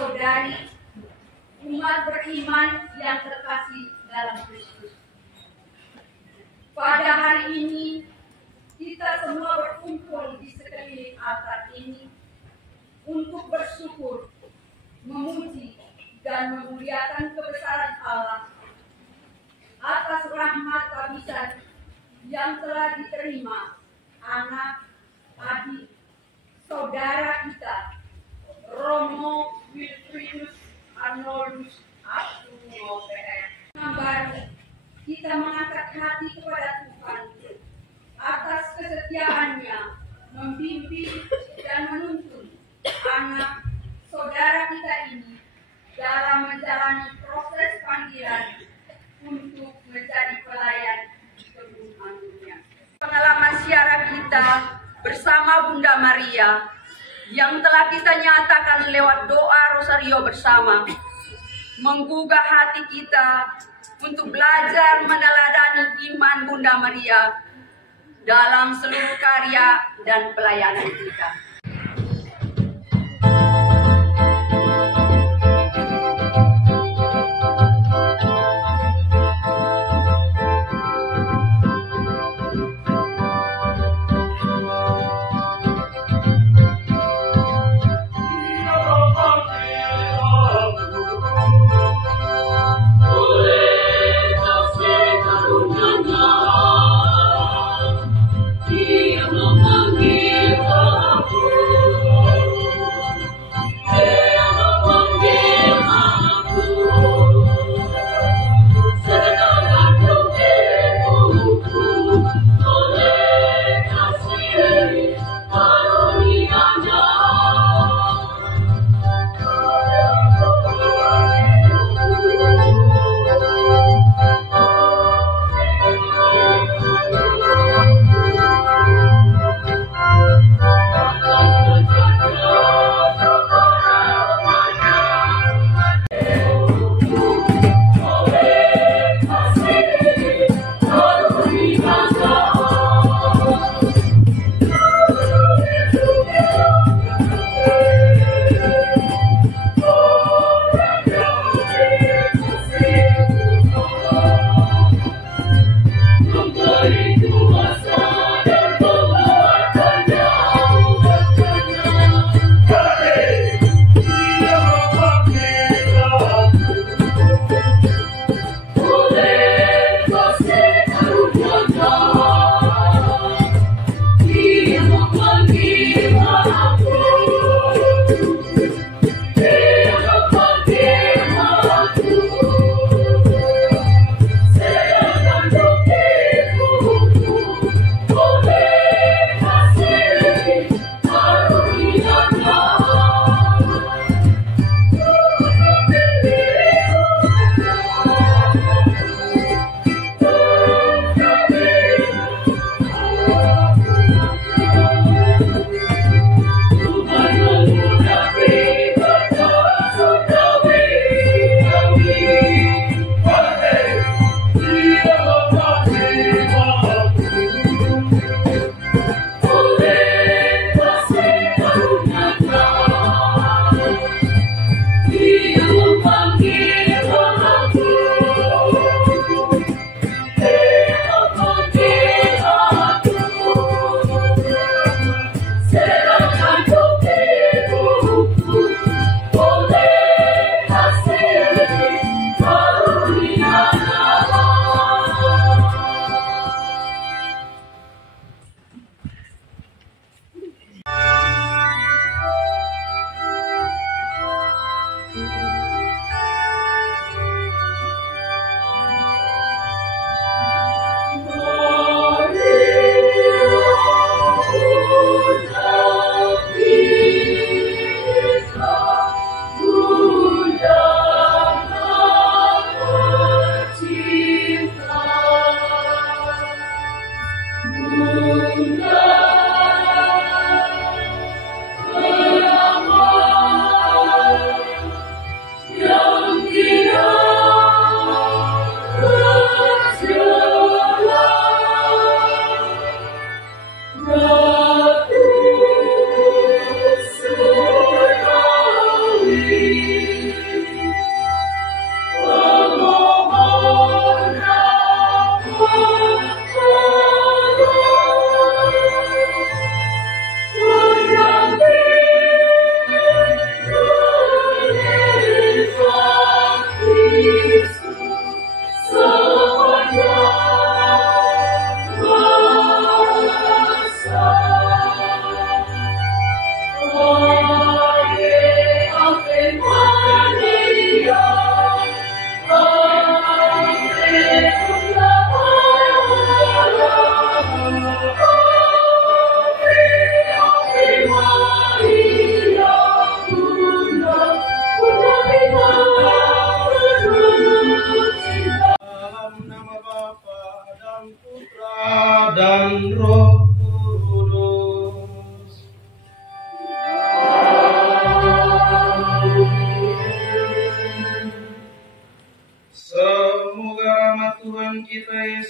saudari, umat beriman yang terkasih dalam Kristus. Pada hari ini, kita semua berkumpul di sekeliling altar ini untuk bersyukur, memuji, dan memuliakan kebesaran Allah atas rahmat abisan yang telah diterima anak, adik, saudara kita, Romo Wilfridus Arnoldus Abdul baru kita mengangkat hati kepada Tuhan atas kesetiaannya membimbing dan menuntun anak saudara kita ini dalam menjalani proses panggilan untuk menjadi pelayan di kebun anggurnya. Pengalaman siara kita bersama Bunda Maria yang telah kita nyatakan lewat doa Rosario bersama menggugah hati kita untuk belajar meneladani iman Bunda Maria dalam seluruh karya dan pelayanan kita. Dia memanggil aku.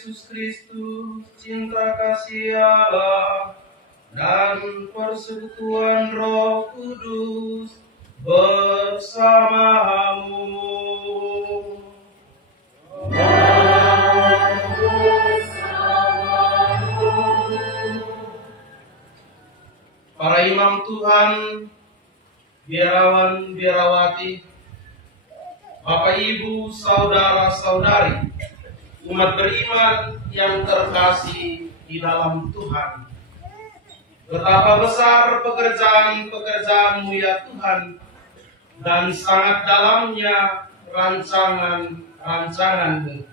Yesus Kristus, cinta kasih Allah, dan persekutuan Roh Kudus bersamamu. Para imam Tuhan, biarawan, biarawati, Bapak Ibu, saudara-saudari, umat beriman yang terkasih di dalam Tuhan. Betapa besar pekerjaan-pekerjaan-Mu ya Tuhan, dan sangat dalamnya rancangan-rancangan-Mu.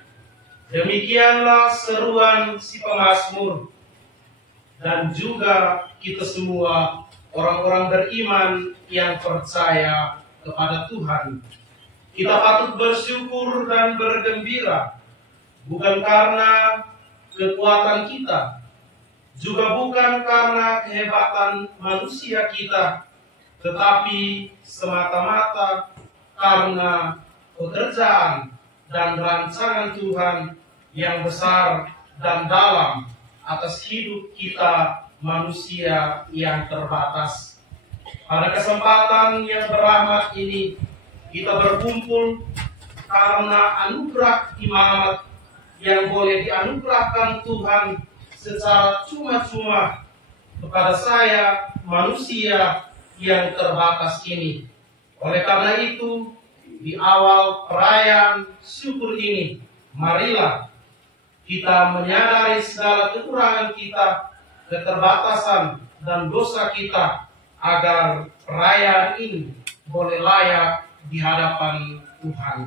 Demikianlah seruan si pemazmur, dan juga kita semua orang-orang beriman yang percaya kepada Tuhan. Kita patut bersyukur dan bergembira, bukan karena kekuatan kita, juga bukan karena kehebatan manusia kita, tetapi semata-mata karena pekerjaan dan rancangan Tuhan yang besar dan dalam atas hidup kita manusia yang terbatas. Pada kesempatan yang berahmat ini, kita berkumpul karena anugerah imamat yang boleh dianugerahkan Tuhan secara cuma-cuma kepada saya, manusia yang terbatas ini. Oleh karena itu, di awal perayaan syukur ini, marilah kita menyadari segala kekurangan kita, keterbatasan dan dosa kita, agar perayaan ini boleh layak di hadapan Tuhan.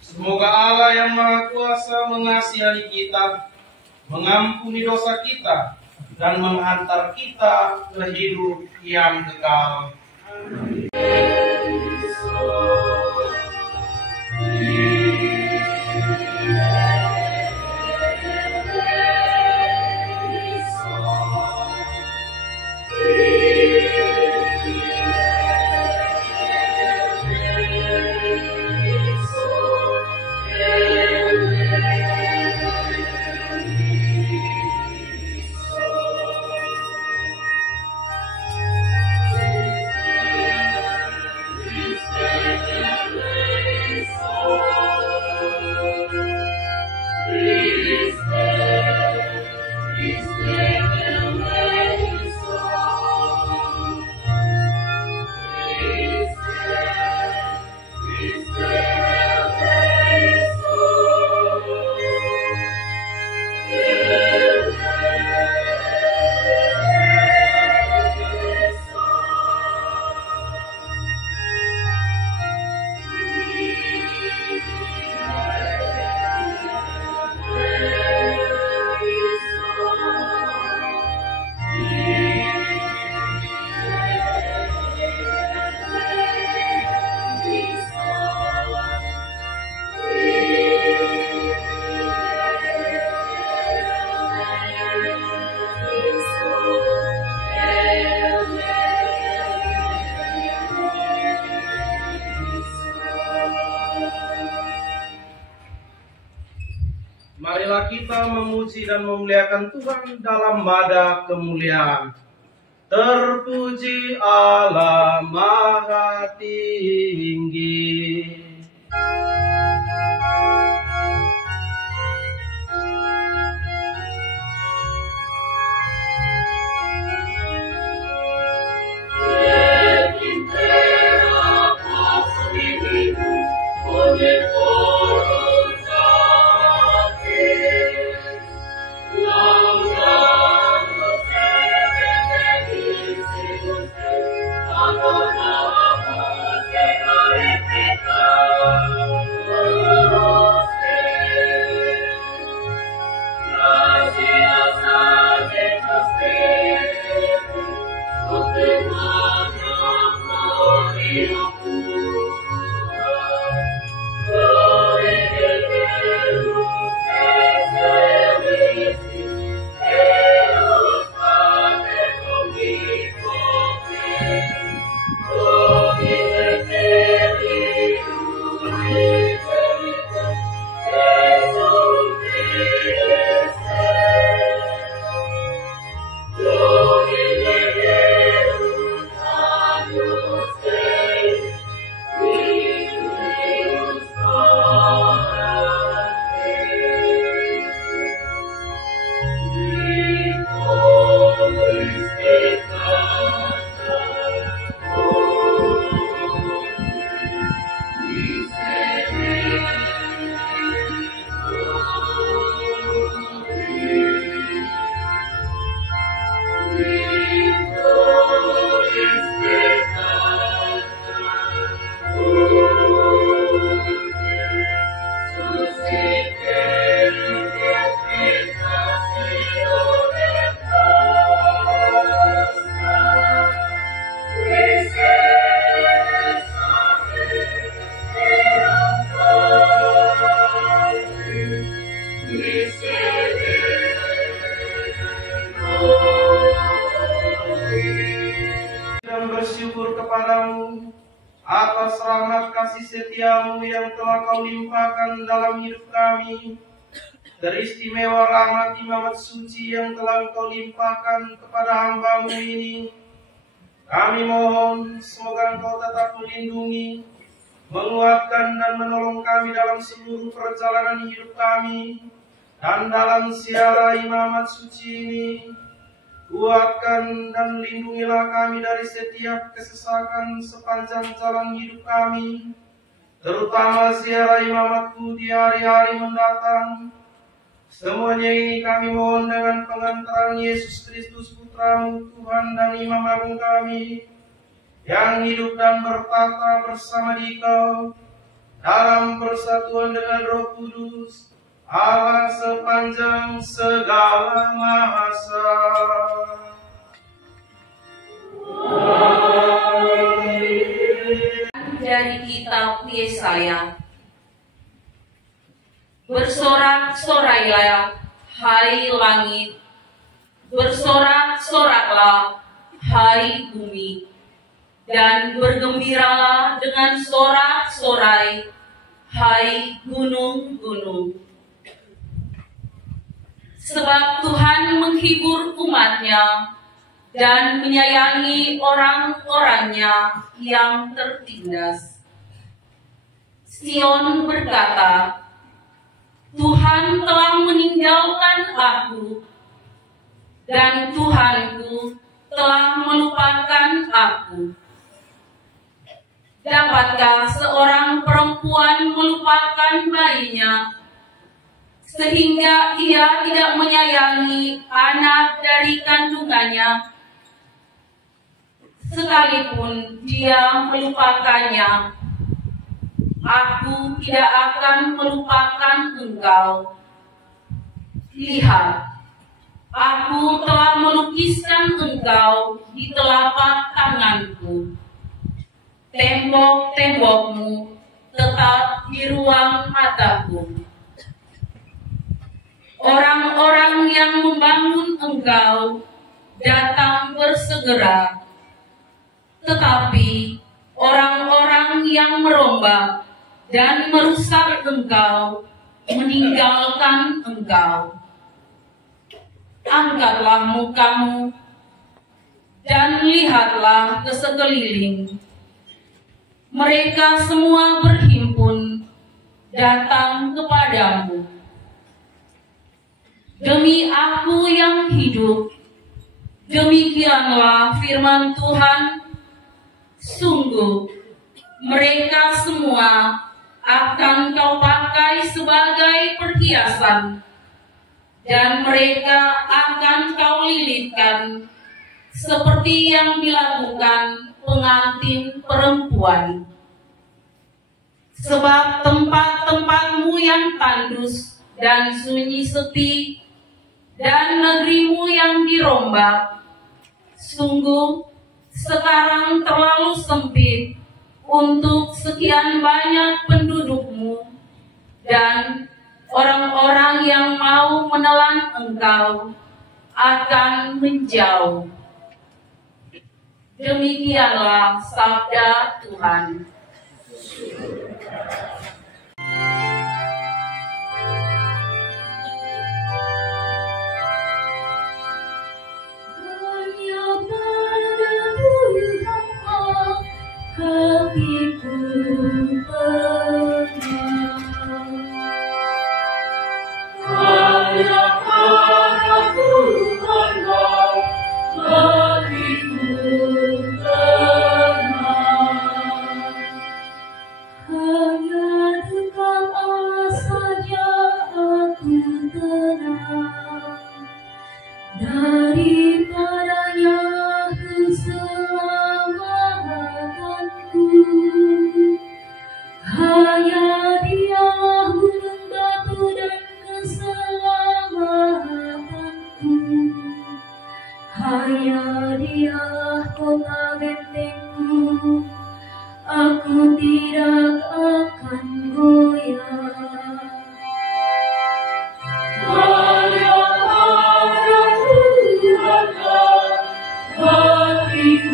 Semoga Allah yang Maha Kuasa mengasihi kita, mengampuni dosa kita, dan menghantar kita ke hidup yang kekal. Amin. Marilah kita memuji dan memuliakan Tuhan dalam nada kemuliaan. Terpuji Allah Maha Tinggi. Glory Dan bersyukur kepadamu atas rahmat kasih setiamu yang telah kau limpahkan dalam hidup kami. Teristimewa rahmat imamat suci yang telah kau limpahkan kepada hamba-Mu ini. Kami mohon semoga Engkau tetap melindungi, menguatkan dan menolong kami dalam seluruh perjalanan hidup kami dan dalam siara imamat suci ini. Kuatkan dan lindungilah kami dari setiap kesesakan sepanjang jalan hidup kami, terutama siara imamatku di hari-hari mendatang. Semuanya ini kami mohon dengan pengantaran Yesus Kristus Putra-Mu, Tuhan dan Imam Agung kami, yang hidup dan bertata bersama Dikau dalam persatuan dengan Roh Kudus, Allah sepanjang segala masa. Dari kitab Yesaya. Bersorak-sorailah, hai langit, bersorak-soraklah, hai bumi, dan bergembiralah dengan sorak-sorai, hai gunung-gunung. Sebab Tuhan menghibur umat-Nya dan menyayangi orang-orangnya yang tertindas. Sion berkata, Tuhan telah meninggalkan aku, dan Tuhanku telah melupakan aku. Dapatkah seorang perempuan melupakan bayinya, sehingga ia tidak menyayangi anak dari kandungannya? Sekalipun dia melupakannya, aku tidak akan melupakan engkau. Lihat, aku telah melukiskan engkau di telapak tanganku. Tembok-tembokmu tetap di ruang mataku. Orang-orang yang membangun engkau datang bersegera, tetapi orang-orang yang merombak dan merusak engkau meninggalkan engkau. Angkatlah mukamu dan lihatlah ke sekeliling. Mereka semua berhimpun datang kepadamu. Demi aku yang hidup, demikianlah firman Tuhan, sungguh mereka semua akan kau pakai sebagai perhiasan, dan mereka akan kau lilitkan seperti yang dilakukan pengantin perempuan. Sebab tempat-tempatmu yang tandus dan sunyi sepi, dan negerimu yang dirombak, sungguh sekarang terlalu sempit untuk sekian banyak pendudukmu, dan orang-orang yang mau menelan engkau akan menjauh. Demikianlah sabda Tuhan. Hatiku tenang, hanya pada Tuhanlah hatiku tenang. Hanya dekat Allah saja aku tenang, daripadanya keselamatanku. Hanya Dia gunung batu dan keselamatanku. Hanya Dia kota bentengku. Aku tidak akan goyah. Hanya pada Tuhanlah hatiku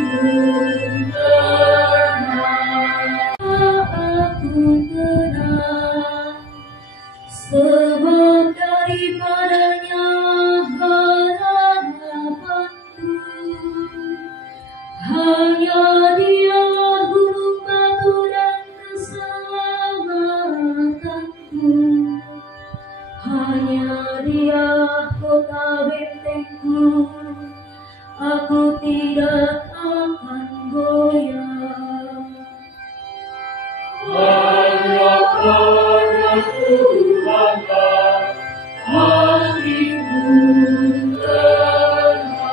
Hanya Dia gunung batu dan keselamatanku. Hanya Dia kota bentengku. Aku tidak akan goyah. Hanya pada Tuhanlah hatiku tenang.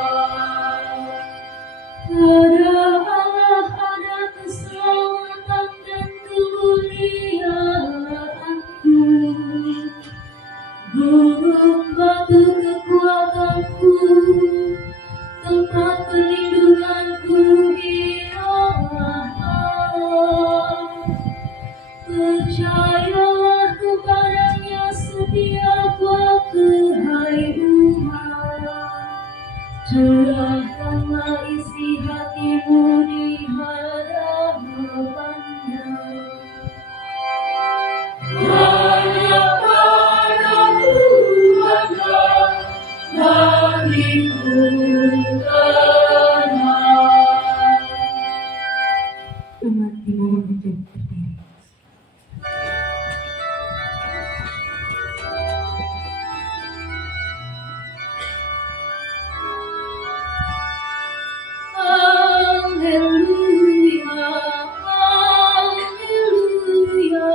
Pada Allah ada keselamatan dan kemuliaanku. Gunung batu kekuatanku, tempat perlindunganku, Dialah Allah. Percayalah kepadanya setiap waktu, hai umat. Curahkanlah isi hatimu di hadapannya. Hanya pada Tuhanlah hatiku tenang. Umat dimohon untuk berdiri. Haleluya, haleluya,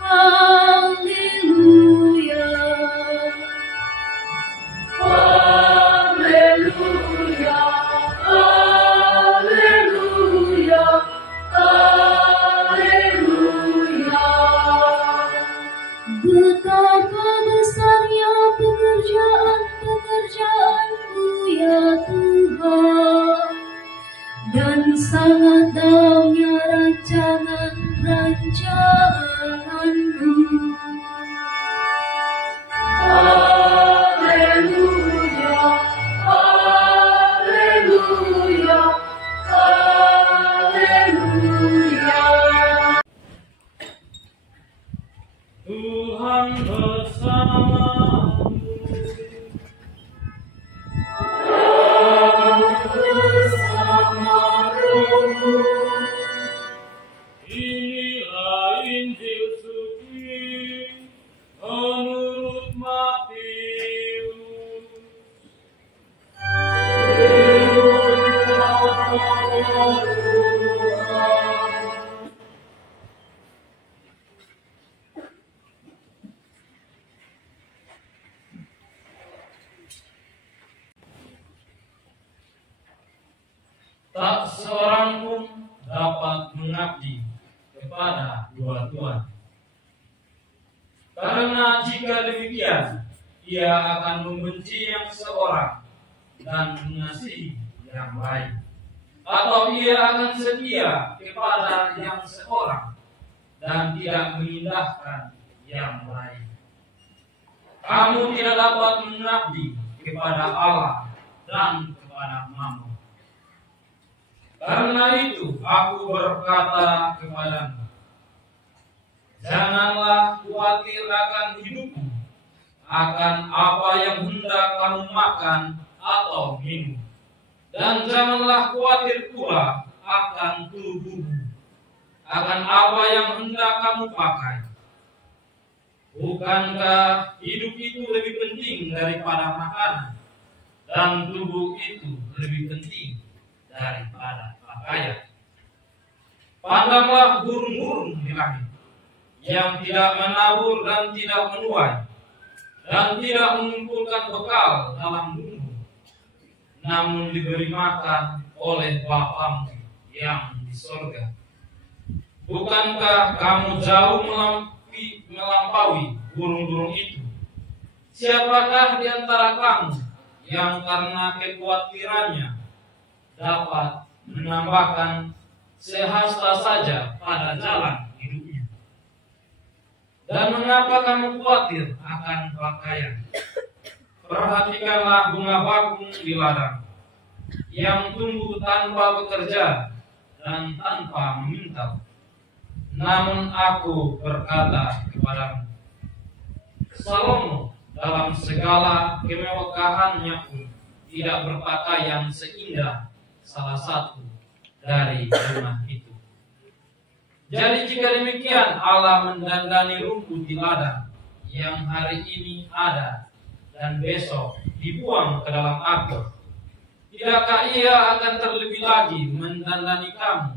haleluya. Haleluya, haleluya, haleluya. Betapa besarnya pekerjaan-pekerjaan-Mu ya Tuhan, dan sangat dalamnya rancangan-rancangan-Mu. Haleluya, haleluya, haleluya. Tuhan bersamamu. Bersama rohmu. Inilah Injil suci menurut Matius. Tak seorang pun dapat mengabdi kepada dua tuan. Karena jika demikian, ia akan membenci yang seorang dan mengasihi yang lain. Atau ia akan setia kepada yang seorang dan tidak mengindahkan yang lain. Kamu tidak dapat mengabdi kepada Allah dan kepada Mammon. Karena itu aku berkata kepadamu, janganlah khawatir akan hidupmu, akan apa yang hendak kamu makan atau minum, dan janganlah khawatir pula akan tubuhmu, akan apa yang hendak kamu pakai. Bukankah hidup itu lebih penting daripada makanan, dan tubuh itu lebih penting daripada pakaian? Pandanglah burung-burung di langit, yang tidak menabur dan tidak menuai, dan tidak mengumpulkan bekal dalam lumbung, namun diberi makan oleh Bapamu yang di sorga. Bukankah kamu jauh melampaui burung-burung itu? Siapakah di antara kamu yang karena kekhawatirannya dapat menambahkan sehasta saja pada jalan hidupnya? Dan mengapa kamu khawatir akan pakaian? Perhatikanlah bunga bakung di ladang, yang tumbuh tanpa bekerja dan tanpa memintal. Namun aku berkata kepadamu, Salomo dalam segala kemewahannya pun tidak berpakaian seindah salah satu dari rumah itu. Jadi jika demikian Allah mendandani rumput di ladang yang hari ini ada dan besok dibuang ke dalam api, tidakkah Ia akan terlebih lagi mendandani kamu,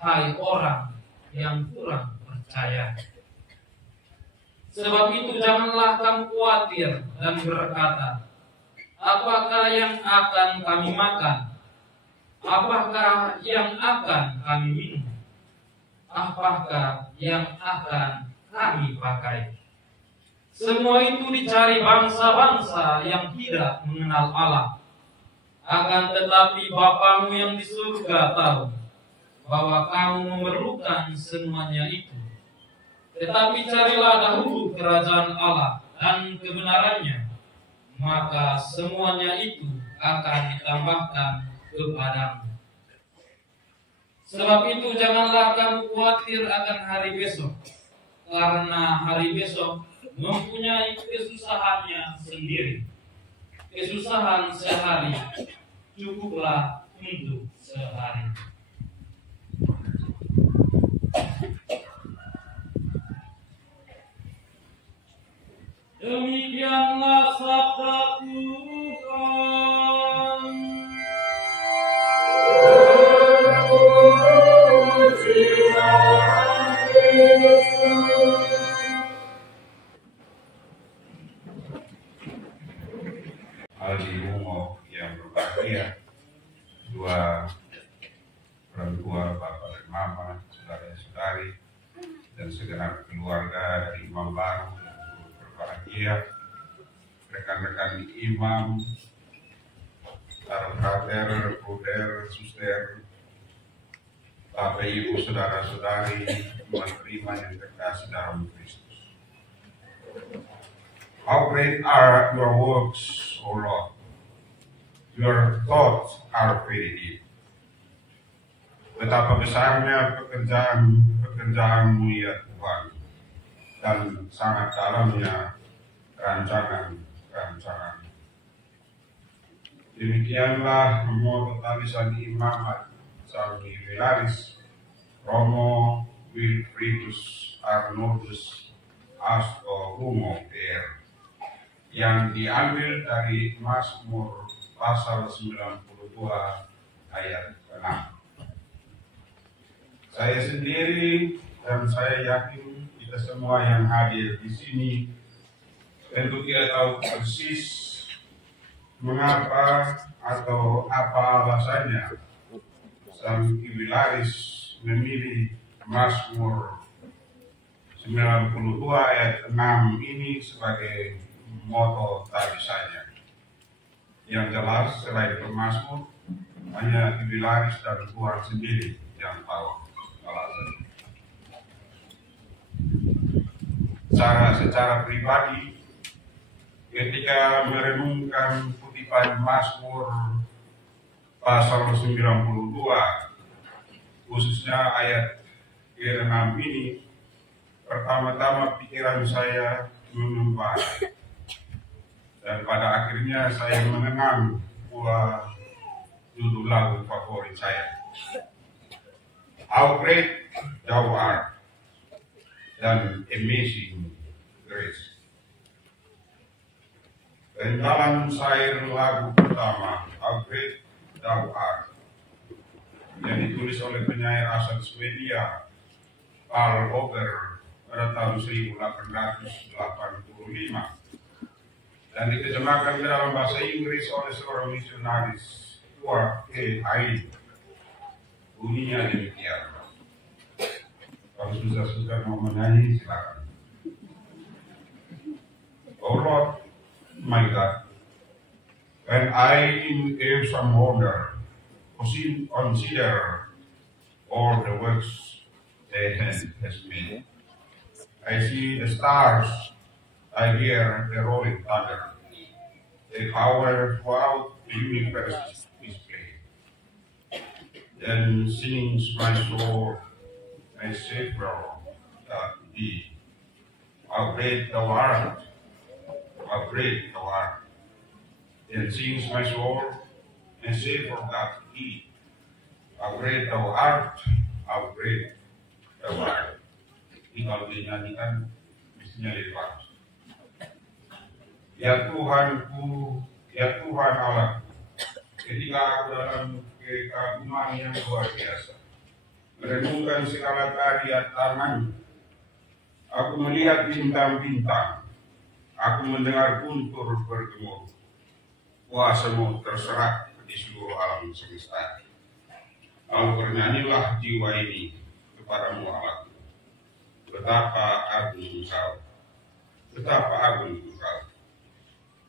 hai orang yang kurang percaya? Sebab itu janganlah kamu khawatir dan berkata, apakah yang akan kami makan? Apakah yang akan kami minum? Apakah yang akan kami pakai? Semua itu dicari bangsa-bangsa yang tidak mengenal Allah. Akan tetapi Bapamu yang di surga tahu bahwa kamu memerlukan semuanya itu. Tetapi carilah dahulu kerajaan Allah dan kebenarannya, maka semuanya itu akan ditambahkan kepadamu. Sebab itu janganlah kamu khawatir akan hari besok, karena hari besok mempunyai kesusahannya sendiri. Kesusahan sehari cukuplah untuk sehari. Demikianlah sabda Tuhan. Aldi Ungo yang berbahagia, dua orang tua, bapak dan mama, saudara-saudari, dan segenap keluarga dari Imam Baru yang berbahagia, rekan-rekan imam, para frater, bruder, suster, Bapak Ibu, saudara-saudari, menerima yang terkasih dalam Kristus. How great are your works, O Lord. Your thoughts are very deep. Betapa besarnya pekerjaan-Mu ya Tuhan, dan sangat dalamnya rancangan-rancangan. Demikianlah moto talisan imamat Salmi Wilaris, Romo Wilfridus Arnoldus Asto Humo PR, yang diambil dari Mazmur pasal 92 ayat 6. Saya sendiri dan saya yakin kita semua yang hadir di sini tentu tidak tahu persis mengapa atau apa alasannya Salmi Wilaris memilih Mazmur 92 ayat 6 ini sebagai moto talisannya. Yang jelas selain pemazmur hanya Wilaris dan Tuhan sendiri yang tahu alasannya. Secara pribadi, ketika merenungkan kutipan Mazmur pasal 92, khususnya ayat ke-6 ini, pertama-tama pikiran saya mengembang, dan pada akhirnya saya mengenang buah judul lagu favorit saya, How Great Thou Art, dan Amazing Grace. Dan dalam syair lagu pertama, How Great Thou Art, yang ditulis oleh penyair asal Swedia, Paul Auger, pada tahun 1885, dan diterjemahkan ke dalam bahasa Inggris oleh seorang misionaris tua Haid. Bunyinya demikian. Kalau susah-susah mau menyanyi, silakan. Oh Lord, my God, when I in awesome wonder consider all the works thy hand has made, I see the stars, I hear the rolling thunder, the power throughout the universe display. Then sings my soul, my Savior, thee. How great thou art, how great thou art. Then sings my soul, my Savior, thee. How great thou art, how great thou art. Ini kalau dinyanyikan, mestinya lepas. Ya Tuhanku, ya Tuhan Allah, ketika aku dalam kekaguman yang luar biasa, merenungkan segala karya tangan, aku melihat bintang-bintang, aku mendengar guntur bergemuruh, kuasamu terserak di seluruh alam semesta. Lalu bernyanyilah jiwa ini kepadamu Allahku, betapa agung Engkau, betapa agung Engkau.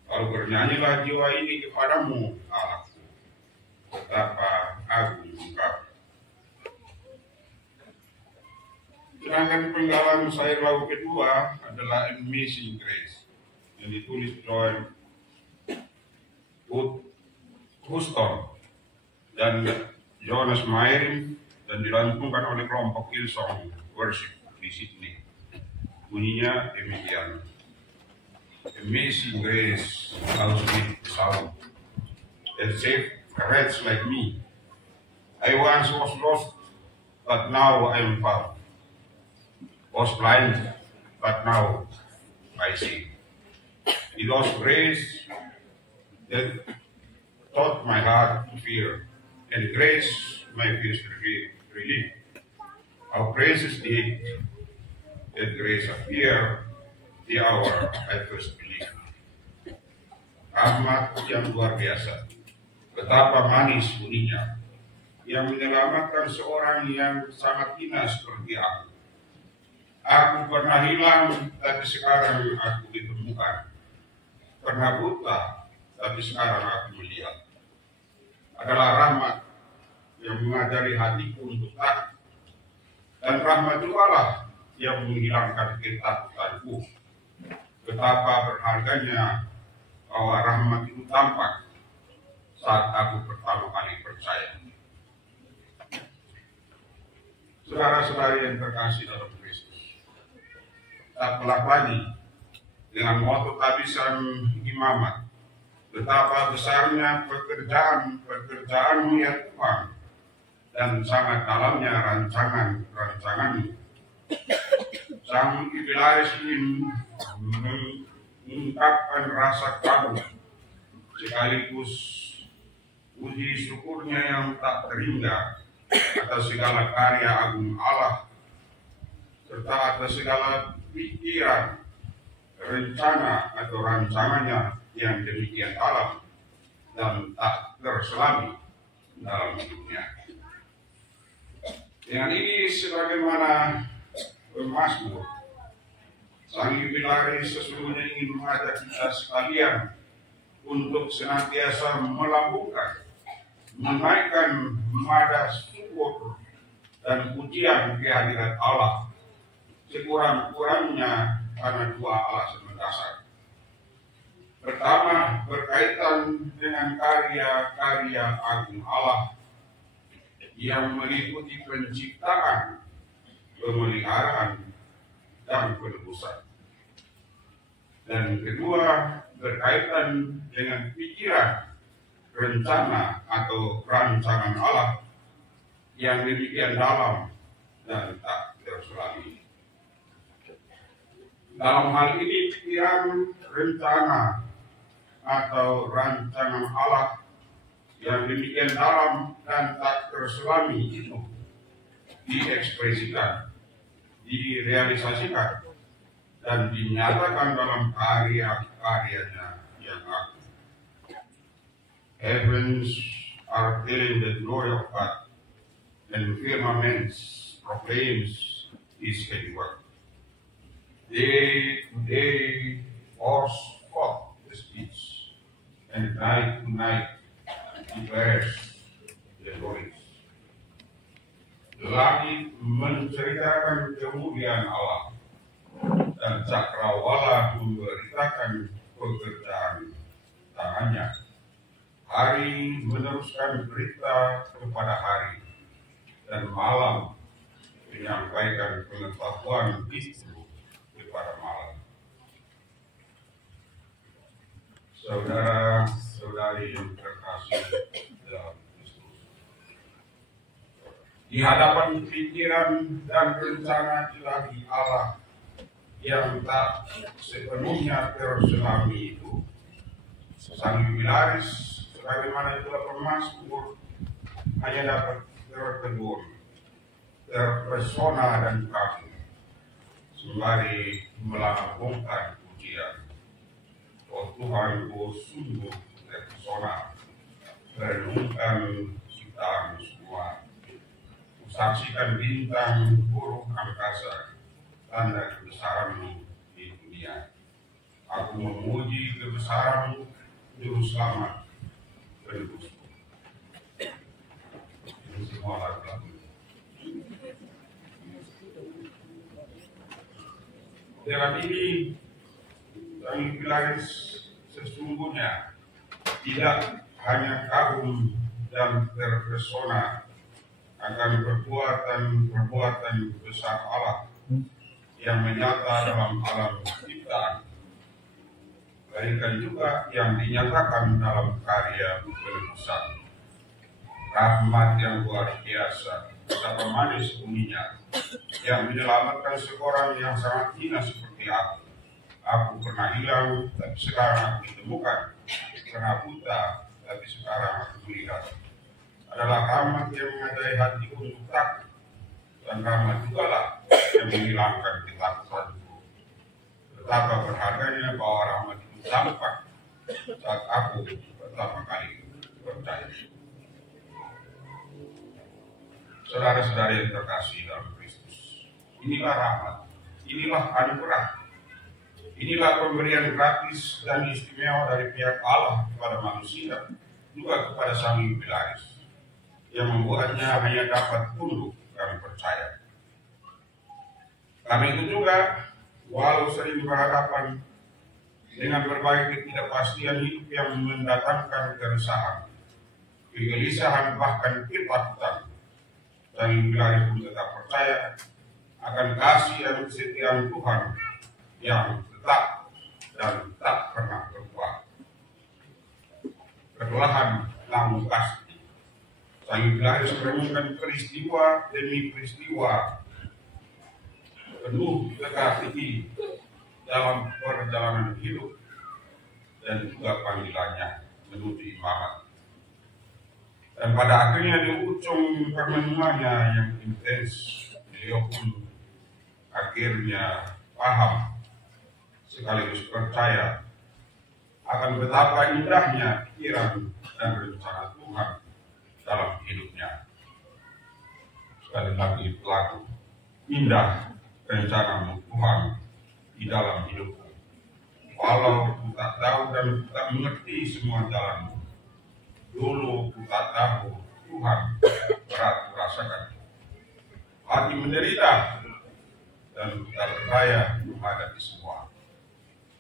Lalu bernyanyilah jiwa ini kepadamu Allahku, betapa agung Engkau. Sedangkan penggalan sayur laut kedua adalah Amazing Grace yang ditulis oleh Houston dan Jonas Meyer dan dilantunkan oleh kelompok Hillsong Worship di Sydney. Bunyinya demikian. Amazing grace, how sweet the sound that saved a wretch like me. I once was lost, but now I am found. Was blind, but now I see. It was grace that taught my heart to fear, and grace my fears relief. How praises did that grace appear the hour I first believed. Rahmat yang luar biasa, betapa manis bunyinya, yang menyelamatkan seorang yang sangat hina seperti aku. Aku pernah hilang, tapi sekarang aku ditemukan. Pernah buta, tapi sekarang aku melihat. Adalah rahmat yang mengajari hatiku untuk takut. Dan rahmat jugalah yang menghilangkan ketakutanku. Betapa berharganya bahwa rahmat itu tampak saat aku pertama kali percaya. Saudara-saudari yang terkasih dalam Kristus, tak pelak lagi dengan moto tabisan imamat, betapa besarnya pekerjaanmu ya Tuhan, dan sangat dalamnya rancanganmu. Sang Ibilaris ini mengungkapkan rasa kagum sekaligus puji syukurnya yang tak terhingga atas segala karya agung Allah serta atas segala pikiran, rencana atau rancangannya yang demikian dalam dan tak terselami dalam hidupnya. Dengan ini sebagaimana Mazmur, Sang Yubilaris sesungguhnya ingin mengajak kita sekalian untuk senantiasa melambungkan, menaikkan nada syukur dan pujian kehadirat Allah sekurang-kurangnya karena dua alasan mendasar. Pertama, berkaitan dengan karya-karya agung Allah yang meliputi penciptaan, pemeliharaan, dan penebusan. Dan kedua, berkaitan dengan pikiran, rencana atau rancangan Allah yang demikian dalam dan tak terselami. Dalam hal ini pikiran, rencana atau rancangan Allah yang demikian dalam dan tak terselami itu diekspresikan, direalisasikan, dan dinyatakan dalam karya-karyanya yang agung. Heavens are telling the glory of God, and firmaments proclaims His handiwork. Day to day pours forth the speech, and night to night declares the glories. Langit menceritakan kemuliaan Allah, dan cakrawala memberitakan pekerjaan tangannya. Hari meneruskan berita kepada hari, dan malam menyampaikan pengetahuan itu kepada malam. Saudara-saudari yang terkasih dalam Kristus, di hadapan pikiran dan rencana ilahi Allah yang tak sepenuhnya terselami itu, sang jubilaris sebagaimana juga pemazmur hanya dapat tertegun, terpesona dan kagum sembari melambungkan pujian. Oh Tuhan, oh sungguh terpesona merenungkan ciptaan semua, saksikan bintang buruk angkasa, tanda kebesaran-Mu di dunia. Aku memuji kebesaran-Mu, Juru Selamat penebusku. Ini semua lagu-lagu. Dengan ini, sang jubilaris sesungguhnya tidak hanya kagum dan terpesona akan perbuatan besar Allah yang menyata dalam alam ciptaan, melainkan juga yang dinyatakan dalam karya penebusan. Rahmat yang luar biasa, betapa manis bunyinya, yang menyelamatkan seorang yang sangat hina seperti aku. Aku pernah hilang, tapi sekarang aku ditemukan. Pernah buta, tapi sekarang aku melihat. Adalah rahmat yang mengajai hatiku untuk takut, dan rahmat juga lah yang menghilangkan ketakutanku. Betapa berharganya bahwa rahmat itu tampak saat aku pertama kali percaya. Saudara-saudara yang terkasih dalam Kristus, inilah rahmat, inilah anugerah, inilah pemberian gratis dan istimewa dari pihak Allah kepada manusia, juga kepada sang jubilaris, yang membuatnya hanya dapat tunduk dan percaya. Karena itu juga, walau sering berhadapan dengan berbagai ketidakpastian hidup yang mendatangkan keresahan, kegelisahan, bahkan ketakutan, sang jubilaris pun tetap percaya akan kasih dan kesetiaan Tuhan yang tetap dan tak pernah berubah. Perlahan namun pasti, sang jubilaris merenungkan peristiwa demi peristiwa penuh teka-teki dalam perjalanan hidup dan juga panggilannya menuju imamat. Dan pada akhirnya di ujung permenungannya yang intens, beliau pun akhirnya paham sekaligus percaya akan betapa indahnya pikiran dan rencana Tuhan dalam hidupnya. Sekali lagi pelaku, indah rencana Tuhan di dalam hidupku. Walau ku tak tahu dan ku tak mengerti semua jalanmu, dulu ku tak tahu Tuhan berat kurasakan. Hati menderita dan ku tak berdaya menghadapi semua.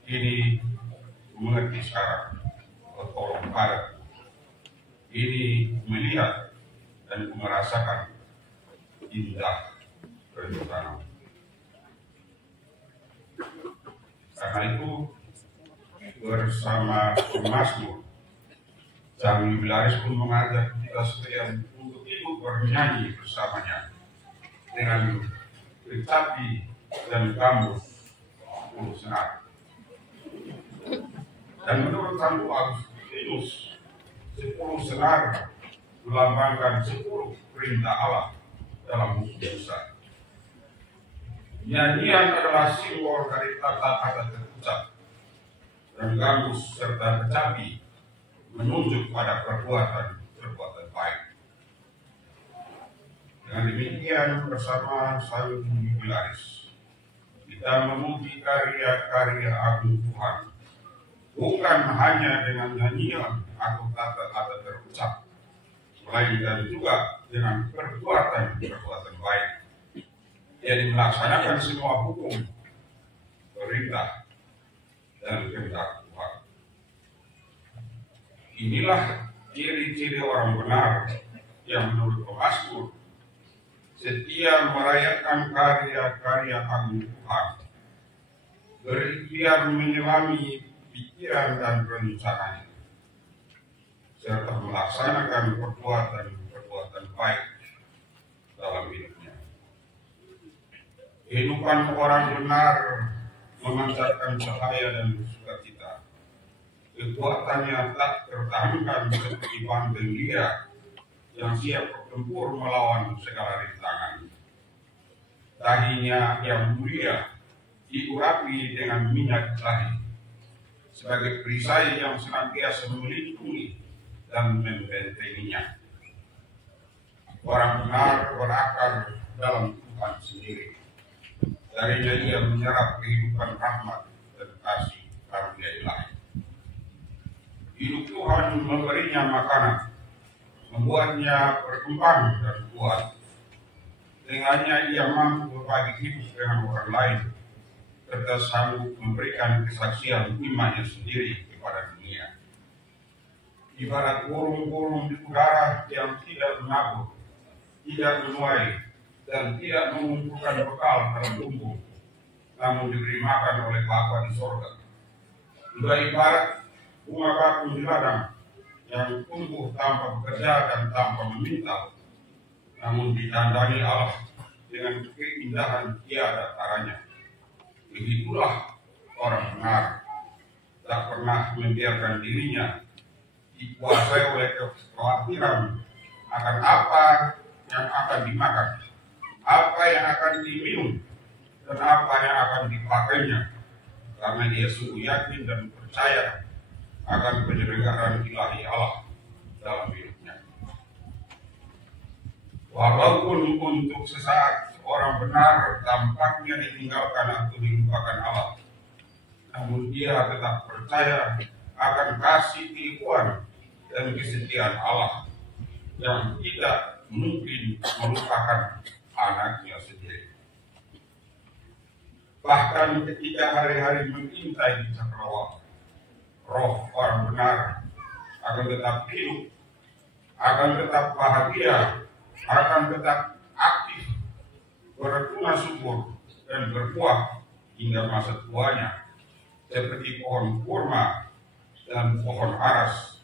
Ini ku mengerti sekarang, tolong padaku. Ini melihat dan ku merasakan indah rencana. Karena itu bersama pemazmur, sang jubilaris pun mengajak kita sekalian untuk ikut bernyanyi bersamanya dengan kecapi dan gambus 10 senar. Dan menurut Santo Agustinus, 10 senar melambangkan 10 perintah Allah dalam hukum Musa. Nyanyian adalah simbol dari kata-kata terucap, dan gambus serta kecapi menunjuk pada perbuatan baik. Dengan demikian bersama sang jubilaris, kita memuji karya-karya agung Tuhan, bukan hanya dengan nyanyian atau kata-kata terucap, melainkan juga dengan perbuatan baik. Jadi melaksanakan semua hukum, perintah, dan kehendak Tuhan. Inilah ciri-ciri orang benar yang menurut pemazmur setia merayakan karya-karya agung Tuhan, berikhtiar menyelami pikiran dan rencananya, serta melaksanakan perbuatan baik Kehidupan orang benar memancarkan cahaya dan sukacita. Kekuatannya tak tertahankan seperti banteng liar yang siap bertempur melawan segala rintangan. Dahinya yang mulia diurapi dengan minyak ilahi sebagai perisai yang senantiasa melindungi dan membentenginya. Orang benar berakar dalam Tuhan sendiri. Darinya ia menyerap kehidupan rahmat dan kasih karunia ilahi. Hidup Tuhan memberinya makanan, membuatnya berkembang dan kuat. Dengannya ia mampu berbagi hidup dengan orang lain, serta sanggup memberikan kesaksian imannya sendiri kepada dunia. Ibarat burung-burung di udara yang tidak menabur, tidak menuai, dan tidak mengumpulkan bekal dalam lumbung, namun diberi makan oleh Bapa di sorga. Juga ibarat bunga bakung di ladang yang tumbuh tanpa bekerja dan tanpa meminta, namun ditandani Allah dengan keindahan tiada taranya. Begitulah orang benar, tak pernah membiarkan dirinya dikuasai oleh kekhawatiran akan apa yang akan dimakan, apa yang akan diminum, dan apa yang akan dipakainya, karena dia sungguh yakin dan percaya akan penyelenggaraan ilahi Allah dalam hidupnya. Walaupun untuk sesaat orang benar tampaknya ditinggalkan atau dilupakan Allah, namun dia tetap percaya akan kasih tipuan dan kesetiaan Allah yang tidak mungkin melupakan anaknya sendiri. Bahkan ketika hari-hari mengintai di cakrawala, roh orang benar akan tetap hidup, akan tetap bahagia, akan tetap aktif, bertuna subur dan berbuah hingga masa tuanya, seperti pohon kurma dan pohon aras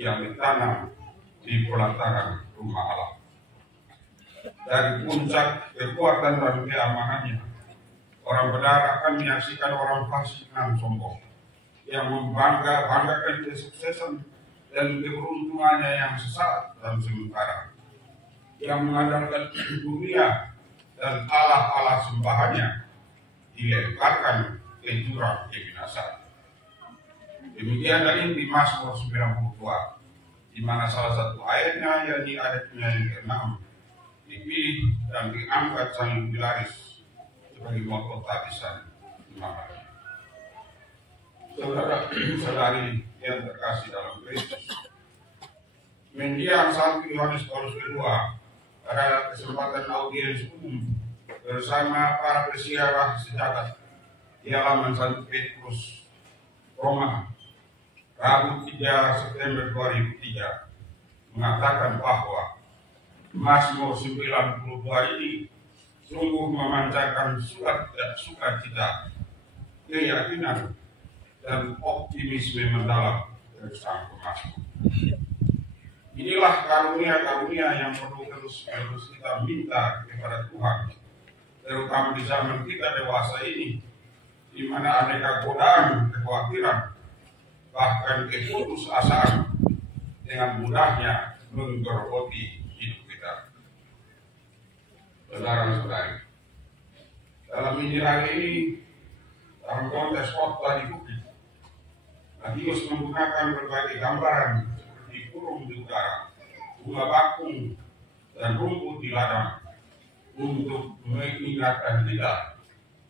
yang ditanam di pelataran rumah Allah. Dari puncak kekuatan dan keamanannya, orang benar akan menyaksikan orang fasik dan sombong yang membanggakan kesuksesan dan keberuntungannya yang sesat dan sementara, yang mengandalkan dunia dan Allah sembahannya dilemparkan ke jurang kebinasaan. Demikianlah inti Mazmur 92, di mana salah satu ayatnya, yakni ayatnya yang ke-6, dipilih dan diangkat sang jubilaris sebagai moto tabisan imamat. Saudara-saudari yang terkasih dalam Kristus, mendiang 1 Yohanes Paulus kedua pada kesempatan audiens umum bersama para pesiarah sejagat di halaman Santo Petrus, Roma, Rabu 3 September 2003, mengatakan bahwa Mazmur 92 ini sungguh memancarkan sukacita, keyakinan, dan optimisme mendalam dari sang pemazmur. Inilah karunia-karunia yang perlu terus kita minta kepada Tuhan, terutama di zaman kita dewasa ini, di mana aneka godaan, kekhawatiran, bahkan keputusasaan dengan mudahnya menggerogoti hidup kita. Saudara-saudari, dalam Injil hari ini, dalam konteks khotbah di bukit, Matius menggunakan berbagai gambaran seperti burung di udara, bunga bakung, dan rumput di ladang untuk mengingatkan kita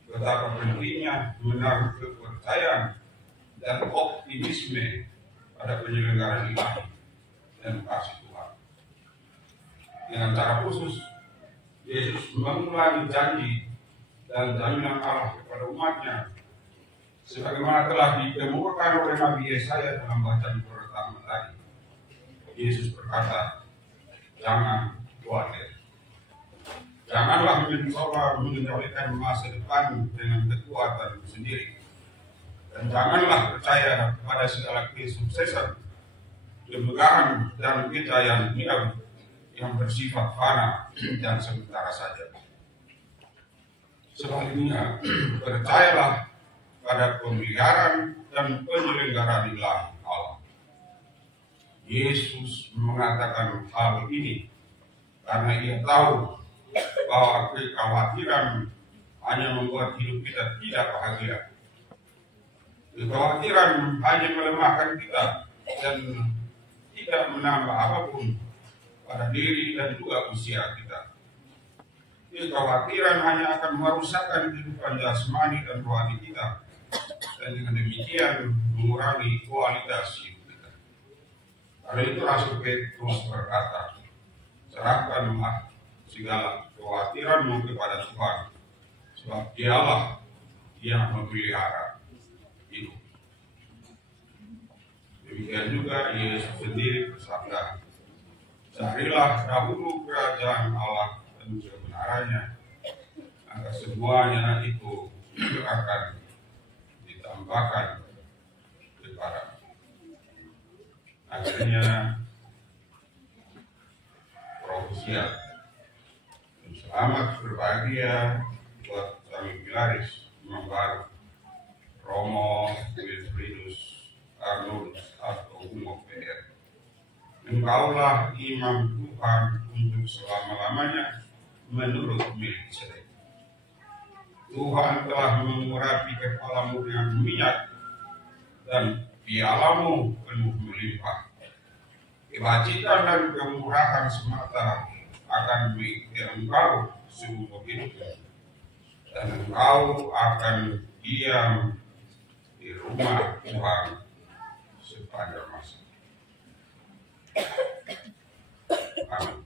betapa pentingnya menaruh kepercayaan dan optimisme pada penyelenggaraan ilahi dan kasih Tuhan. Dengan cara khusus, Yesus mengulangi janji dan jaminan Allah kepada umatnya, sebagaimana telah ditemukan oleh Nabi Yesaya dalam bacaan pertama tadi. Yesus berkata, jangan khawatir. Janganlah mencoba mengendalikan masa depan dengan kekuatan sendiri. Dan janganlah percaya pada segala kesuksesan, kemegahan, dan kejayaan duniawi yang bersifat fana dan sementara saja. Sebaliknya, percayalah pada pemeliharaan dan penyelenggaraan ilahi Allah. Yesus mengatakan hal ini karena ia tahu bahwa kekhawatiran hanya membuat hidup kita tidak bahagia. Kekhawatiran hanya melemahkan kita dan tidak menambah apapun pada diri dan juga usia kita. Kekhawatiran hanya akan merusakkan kehidupan jasmani dan rohani kita, dan dengan demikian mengurangi kualitas hidup kita. Karena itu Rasul Petrus berkata, serahkanlah segala kekhawatiranmu kepada Tuhan, sebab Dialah yang memelihara hidup. Demikian juga Yesus sendiri bersabda, carilah dahulu kerajaan Allah dan kebenarannya, maka semuanya itu akan ditambahkan kepada. Akhirnya Profesia dan selamat berbahagia buat kami Pilaris Membaru Romo Wilfridus Arnoldus atau Humo PR. Engkaulah imam Tuhan untuk selama-lamanya menurut Melkisedek. Tuhan telah mengurapi kepalamu dengan minyak dan pialamu penuh melimpah. Kebajikan dan kemurahan semata akan mengikuti engkau seumur hidup, dan engkau akan diam di rumah Tuhan sepanjang masa. Amin.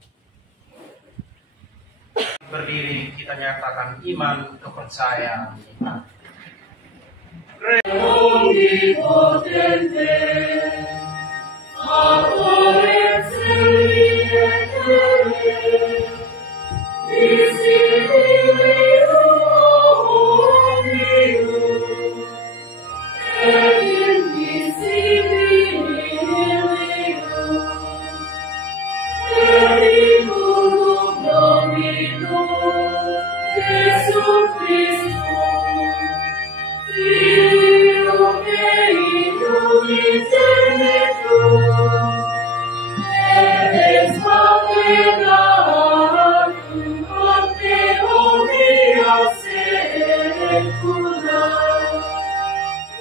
Berdiri kita nyatakan iman kepercayaan kita. Omnipotente, amor excelli et terre, visibilium omnium, et invisibilium, periculum Dominum Jesum Christum, Filium Dei unigenitum, et ex papelatum ante omnia saecula,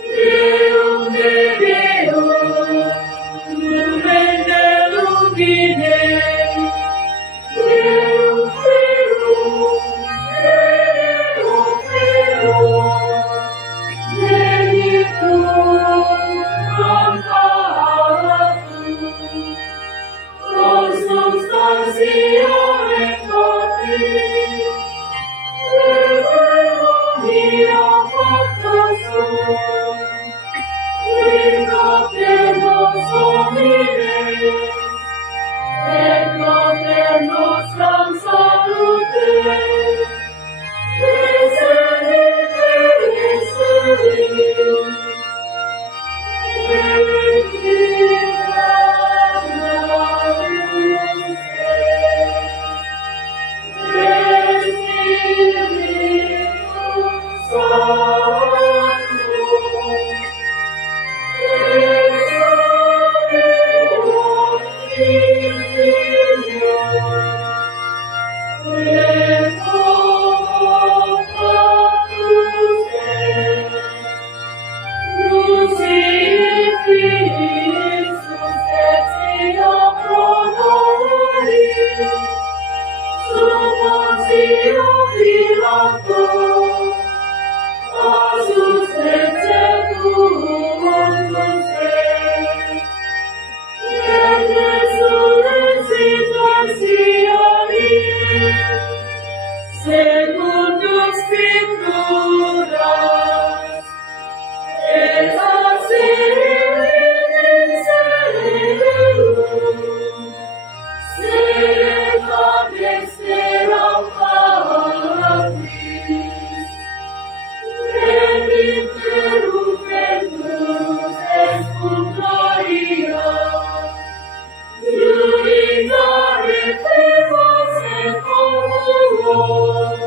Deum de Deum, lumen de lumine, Deum verum, Deum verum, Genitum contatum, consubstantiare Patris, et omnia facta sum, Vingater nos homines, et noter nostram salute, Miserere excellis, et Ignatius Spiritus Sanctus, Asus executum mundus est, et resurrexit tertiaris, secundum Scripturas, et asserit in celum, sed ad exteram Patris, interruptus est cum gloria, juritare firmas et confusos,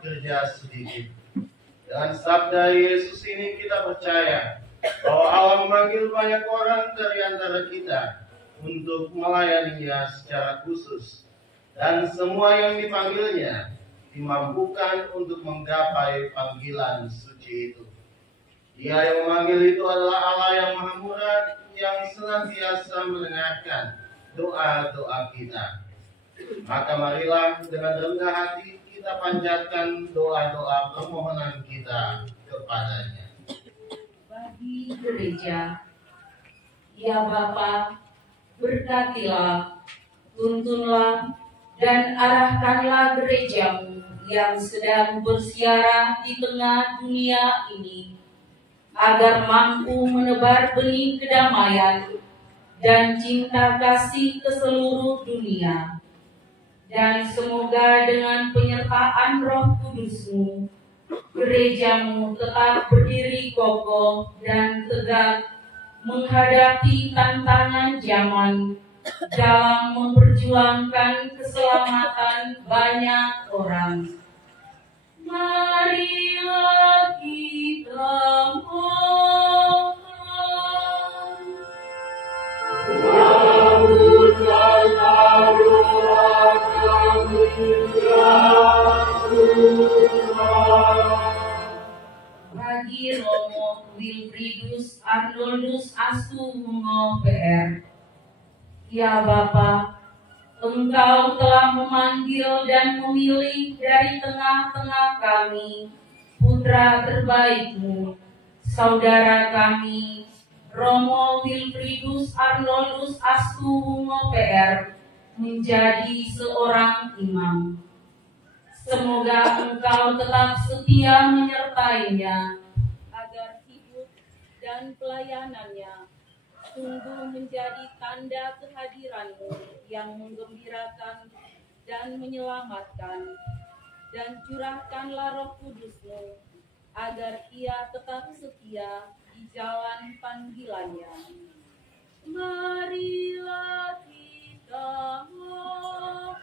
Pekerja sedikit. Dengan sabda Yesus ini kita percaya bahwa Allah memanggil banyak orang dari antara kita untuk melayaninya secara khusus, dan semua yang dipanggilnya dimampukan untuk menggapai panggilan suci itu. Dia yang memanggil itu adalah Allah yang Maha Murah, yang senantiasa mendengarkan doa-doa kita. Maka marilah dengan rendah hati kita panjatkan doa-doa permohonan kita kepadanya. Bagi gereja, ya Bapa, berkatilah, tuntunlah, dan arahkanlah gerejamu yang sedang bersiarah di tengah dunia ini, agar mampu menebar benih kedamaian dan cinta kasih ke seluruh dunia. Dan semoga dengan penyertaan Roh Kudus-Mu, gerejamu tetap berdiri kokoh dan tegak menghadapi tantangan zaman dalam memperjuangkan keselamatan banyak orang. Marilah kita mohon. Bagi Romo Wilfridus Arnoldus Astumungo PR, ya Bapa, Engkau telah memanggil dan memilih dari tengah-tengah kami putra terbaik-Mu, saudara kami Romo Wilfridus Arnoldus Astumungo PR, menjadi seorang imam. Semoga Engkau tetap setia menyertainya, agar hidup dan pelayanannya sungguh menjadi tanda kehadiran-Mu yang menggembirakan dan menyelamatkan. Dan curahkanlah Roh Kudus-Mu, agar ia tetap setia di jalan panggilannya. Marilah kita mohon.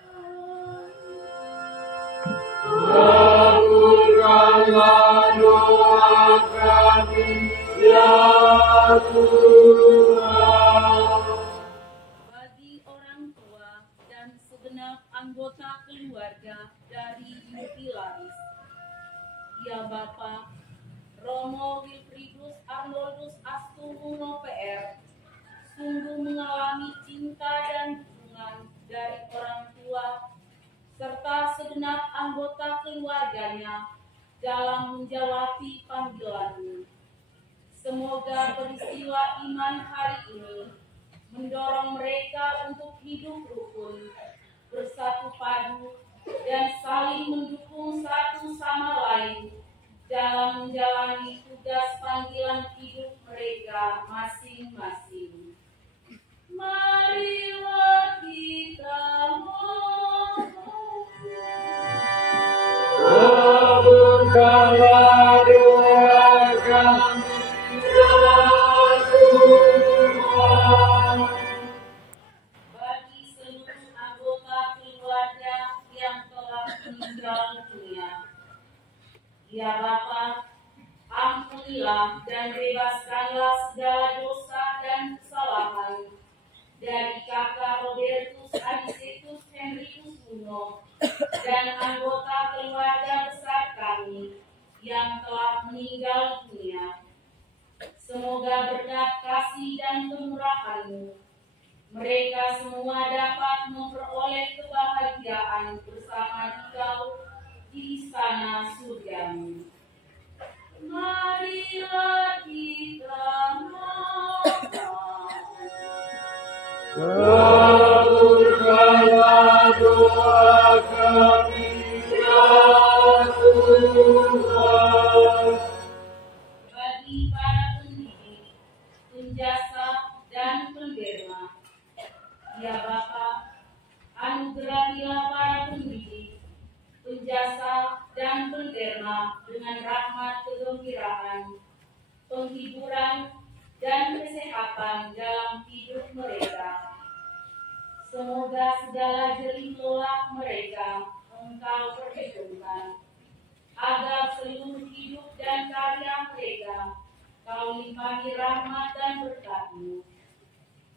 Kabulkanlah doa kami, ya Tuhan. Bagi orang tua dan segenap anggota keluarga dari Mutilaris, ya Bapa, Romo Wilfridus Arnoldus Astumungo PR sungguh mengalami cinta dan dukungan dari orang tua serta segenap anggota keluarganya dalam menjawab panggilan-Mu. Semoga peristiwa iman hari ini mendorong mereka untuk hidup rukun, bersatu padu, dan saling mendukung satu sama lain dalam menjalani tugas panggilan hidup mereka masing-masing. Marilah kita mohon. Kabulkanlah doa kami, ya Tuhan. dengan kemurahan-Mu, mereka semua dapat memperoleh kebahagiaan bersama Engkau di istana surga-Mu. Marilah kita kabulkanlah doa kami, ya Tuhan. Bagi para pendidik, penjasa, dan penderma, ya Bapa, anugerahilah para pendidik, penjasa, dan penderma dengan rahmat kegembiraan, penghiburan, dan kesehatan dalam hidup mereka. Semoga segala jerih lelah mereka Engkau perhitungkan, agar seluruh hidup dan karya mereka Kau limpahi rahmat dan berkat-Mu.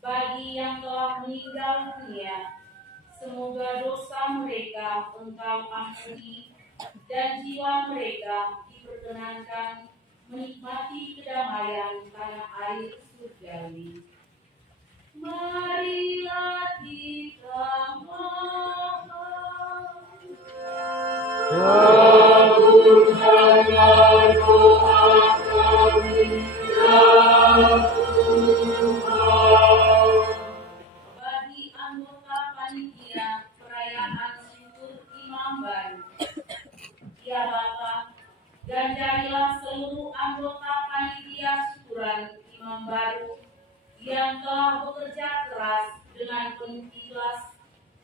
Bagi yang telah meninggal dunia, semoga dosa mereka Engkau ampuni, dan jiwa mereka diperkenankan menikmati kedamaian tanah air surgawi. Marilah kita Kabulkanlah doa kami, ya Tuhan. bagi anggota panitia perayaan syukur Imam Baru, ya Bapa, ganjarilah seluruh anggota panitia syukuran Imam Baru yang telah bekerja keras dengan penuh ikhlas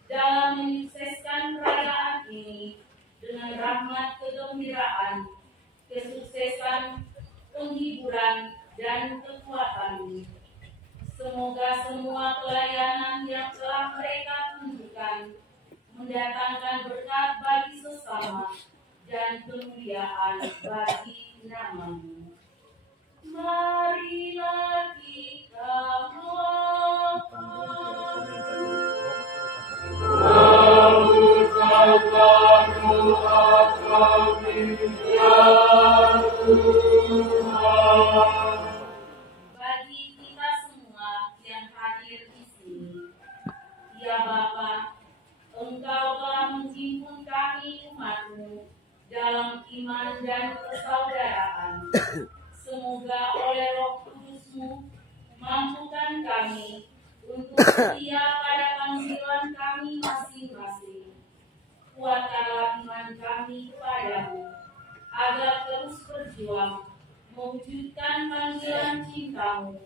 dalam menyukseskan perayaan ini dengan rahmat kegembiraan, kesuksesan, penghiburan, dan kekuatan-Mu. Semoga semua pelayanan yang telah mereka tunjukkan mendatangkan berkat bagi sesama dan kemuliaan bagi nama-Mu. Marilah kita Kabulkanlah doa kami, ya Tuhan. bagi kita semua yang hadir di sini, ya Bapa, Engkau telah menghimpun kami umat-Mu dalam iman dan persaudaraan. Semoga oleh Roh Kudus-Mu mampukan kami untuk setia pada panggilan kami masing-masing. Kuatkanlah iman kami kepadamu, agar terus berjuang mewujudkan panggilan cinta-Mu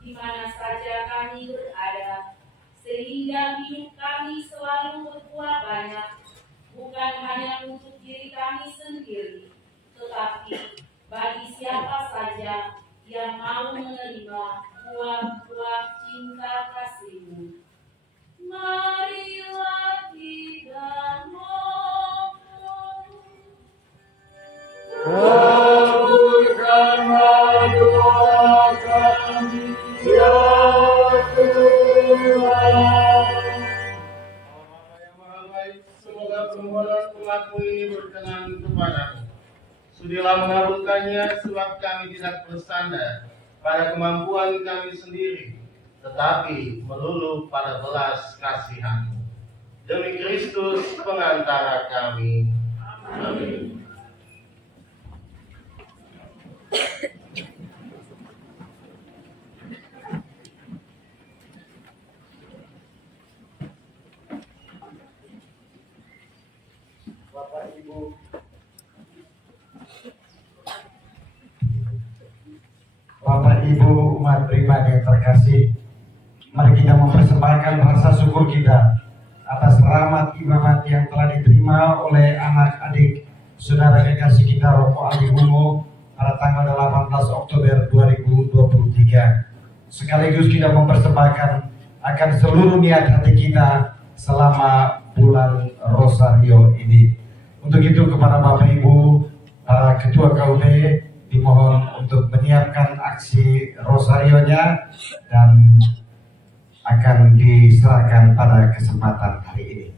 di mana saja kami berada, sehingga hidup kami selalu berbuah banyak, bukan hanya untuk diri kami sendiri, tetapi bagi siapa saja yang mau menerima buah-buah cinta kasih-Mu. Marilah kita Kabulkanlah doa kami, ya Tuhan. Allah yang Maha Baik, semoga permohonan umat-Mu ini berkenan kepadamu. Sudilah mengabulkannya, sebab kami tidak bersandar pada kemampuan kami sendiri, tetapi melulu pada belas kasihan-Mu. Demi Kristus pengantara kami. Amin. Bapak Ibu, umat pribadi yang terkasih, mari kita mempersembahkan rasa syukur kita atas rahmat ibadat yang telah diterima oleh anak-adik saudara kekasih kita Roko Ali Bungo pada tanggal 18 Oktober 2023. Sekaligus kita mempersembahkan akan seluruh niat hati kita selama bulan Rosario ini. Untuk itu kepada Bapak Ibu, para ketua KUD dimohon untuk menyiapkan aksi Rosarionya dan akan diserahkan pada kesempatan hari ini.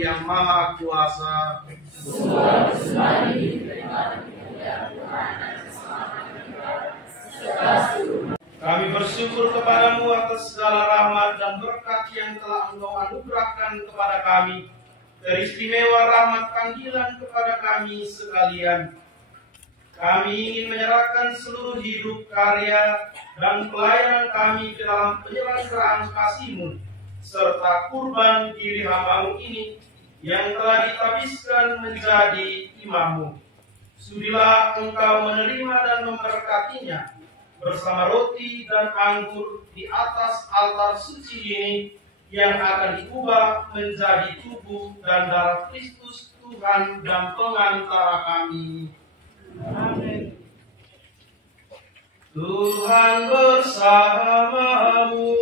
Yang Maha Kuasa, kami bersyukur kepadamu atas segala rahmat dan berkat yang telah Engkau anugerahkan kepada kami, teristimewa rahmat panggilan kepada kami sekalian. Kami ingin menyerahkan seluruh hidup, karya, dan pelayanan kami ke dalam penyelenggaraan kasih-Mu, serta kurban diri hamba-Mu ini yang telah ditabiskan menjadi imam-Mu. Sudilah Engkau menerima dan memberkatinya bersama roti dan anggur di atas altar suci ini yang akan diubah menjadi tubuh dan darah Kristus Tuhan dan pengantara kami. Amin. Tuhan bersamamu.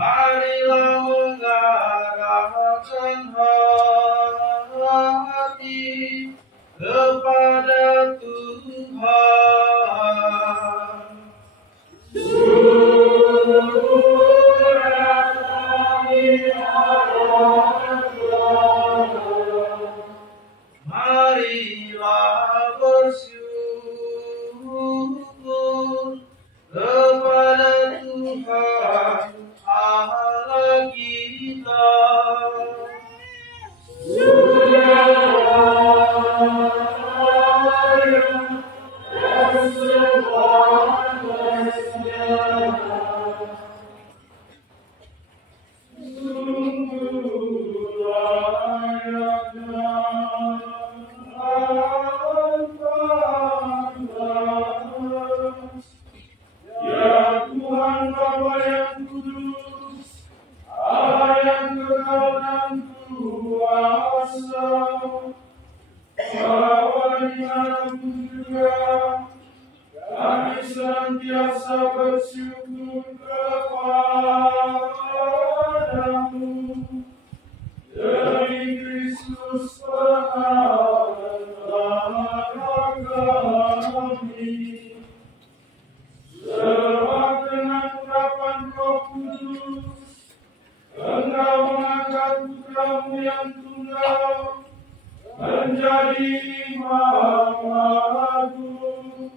Marilah mengarahkan hati kepada Tuhan. Marilah bersyukur kepada Tuhan Allah kita. Kami senantiasa bersyukur kepadamu demi Kristus pengacara kami. Sebab dengan urapan Roh Kudus, Engkau mengangkat putra-Mu yang tunggal menjadi Imam Agung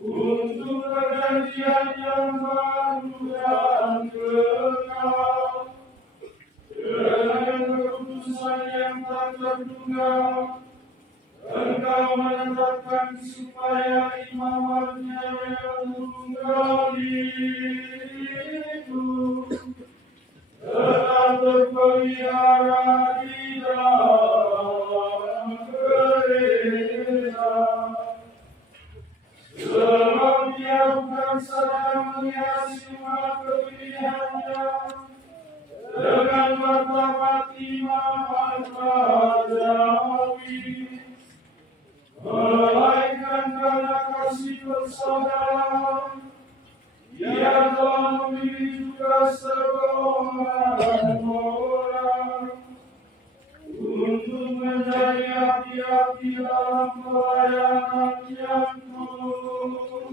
untuk perjanjian yang baru dan kekal, dengan keputusan yang tak tertunggal. Engkau menetapkan supaya imamatnya yang tunggal itu tetap terpelihara di dalam gereja. Sebab Dia bukan saja menghiasi umat kepilihannya dengan martabat imamat rajawi, melainkan karena kasih persaudaraan Dia telah memilih juga segolongan orang untuk menjadi hati-hati dalam pelayanan yang kudus,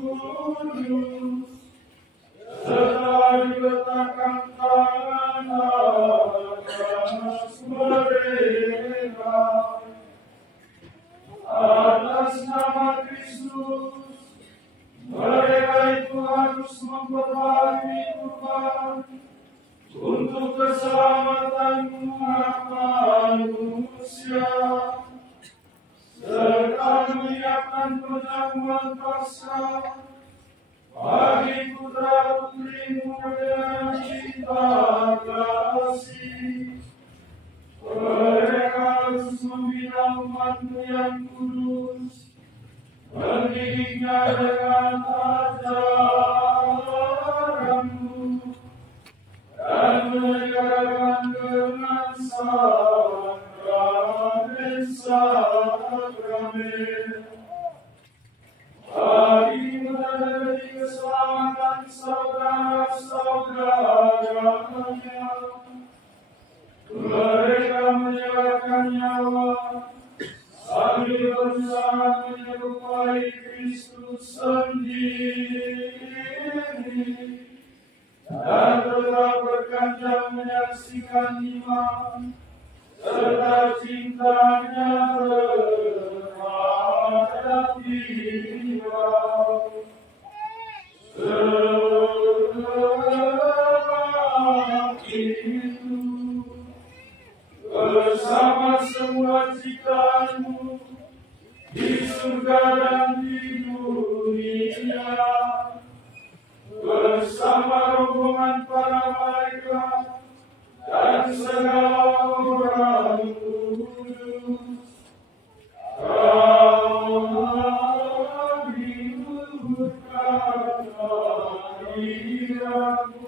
setelah diletakkan tangan atas mereka. Atas nama Kristus, mereka itu harus memperbarui kurban untuk keselamatan umat manusia, serta menyiapkan perjamuan Paskah bagi putra putrimu dengan cinta kasih. Mereka harus membina umatmu yang kudus, mendidiknya dengan ajaranmu, dan menegakkan dengan sakramen. Bagi menjadi keselamatan saudara-saudaranya, mereka menyerahkan nyawa sambil berusaha menyerupai Kristus sendiri dan tetap berkanjang menyaksikan iman serta cintanya terhadap dia. Sebab itu, bersama semua ciptaanmu di surga dan di dunia, bersama rombongan para malaikat dan segala orang kudus, kami mengucapkan hadiratmu.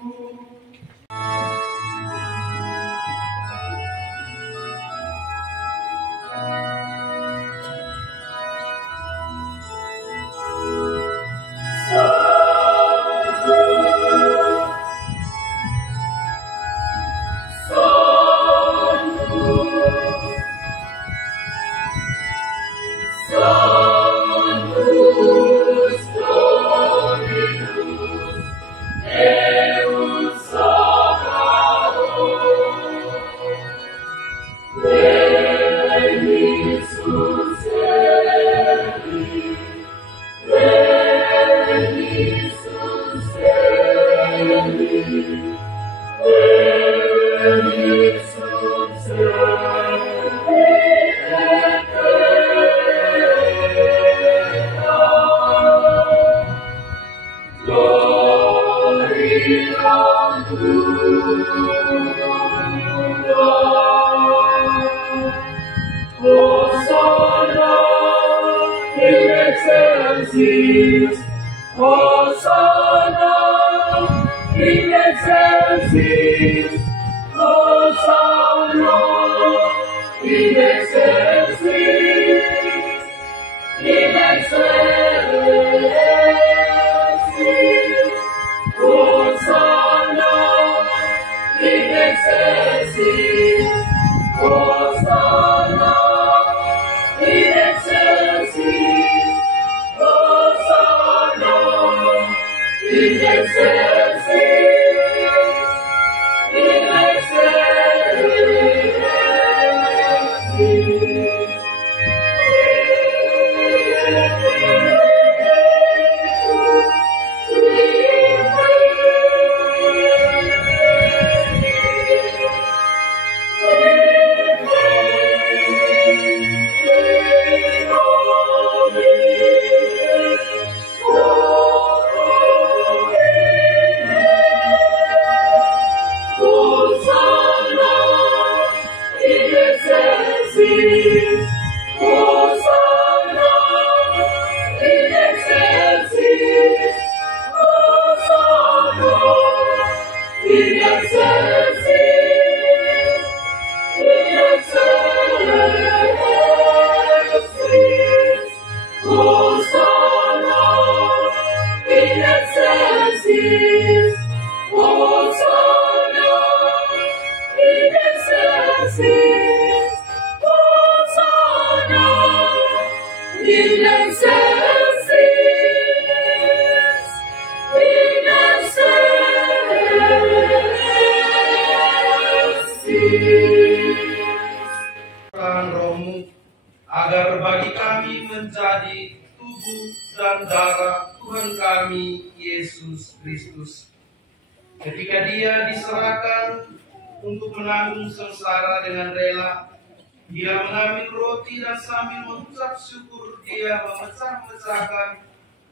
Rohmu agar bagi kami menjadi tubuh dan darah Tuhan kami Yesus Kristus. Ketika Dia diserahkan untuk menanggung sengsara dengan rela, Dia mengambil roti dan sambil mengucap syukur Dia memecah-mecahkan,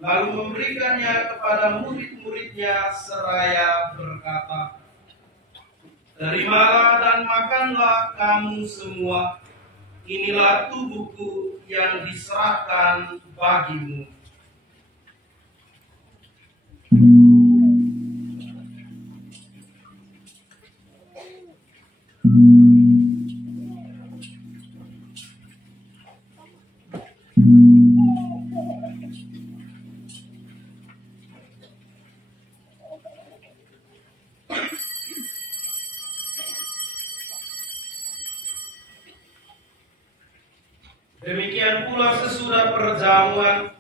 lalu memberikannya kepada murid-muridnya seraya berkata, "Terimalah dan makanlah kamu semua, inilah tubuhku yang diserahkan bagimu." Demikian pula sesudah perjamuan,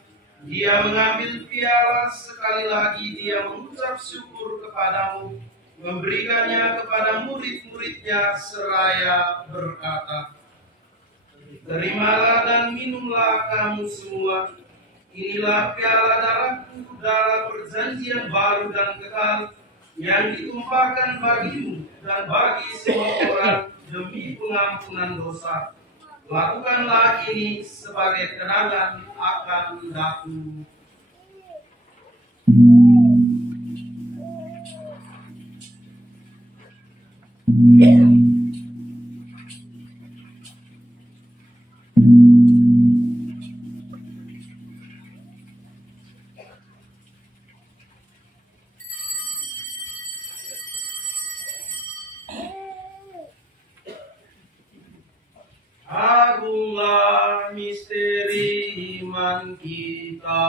dia mengambil piala, sekali lagi dia mengucap syukur kepadamu, memberikannya kepada murid-muridnya seraya berkata, "Terimalah dan minumlah kamu semua, inilah piala darahku, darah perjanjian baru dan kekal, yang ditumpahkan bagimu dan bagi semua orang demi pengampunan dosa. Lakukanlah ini sebagai kenangan akan aku." Agunglah misteri iman kita.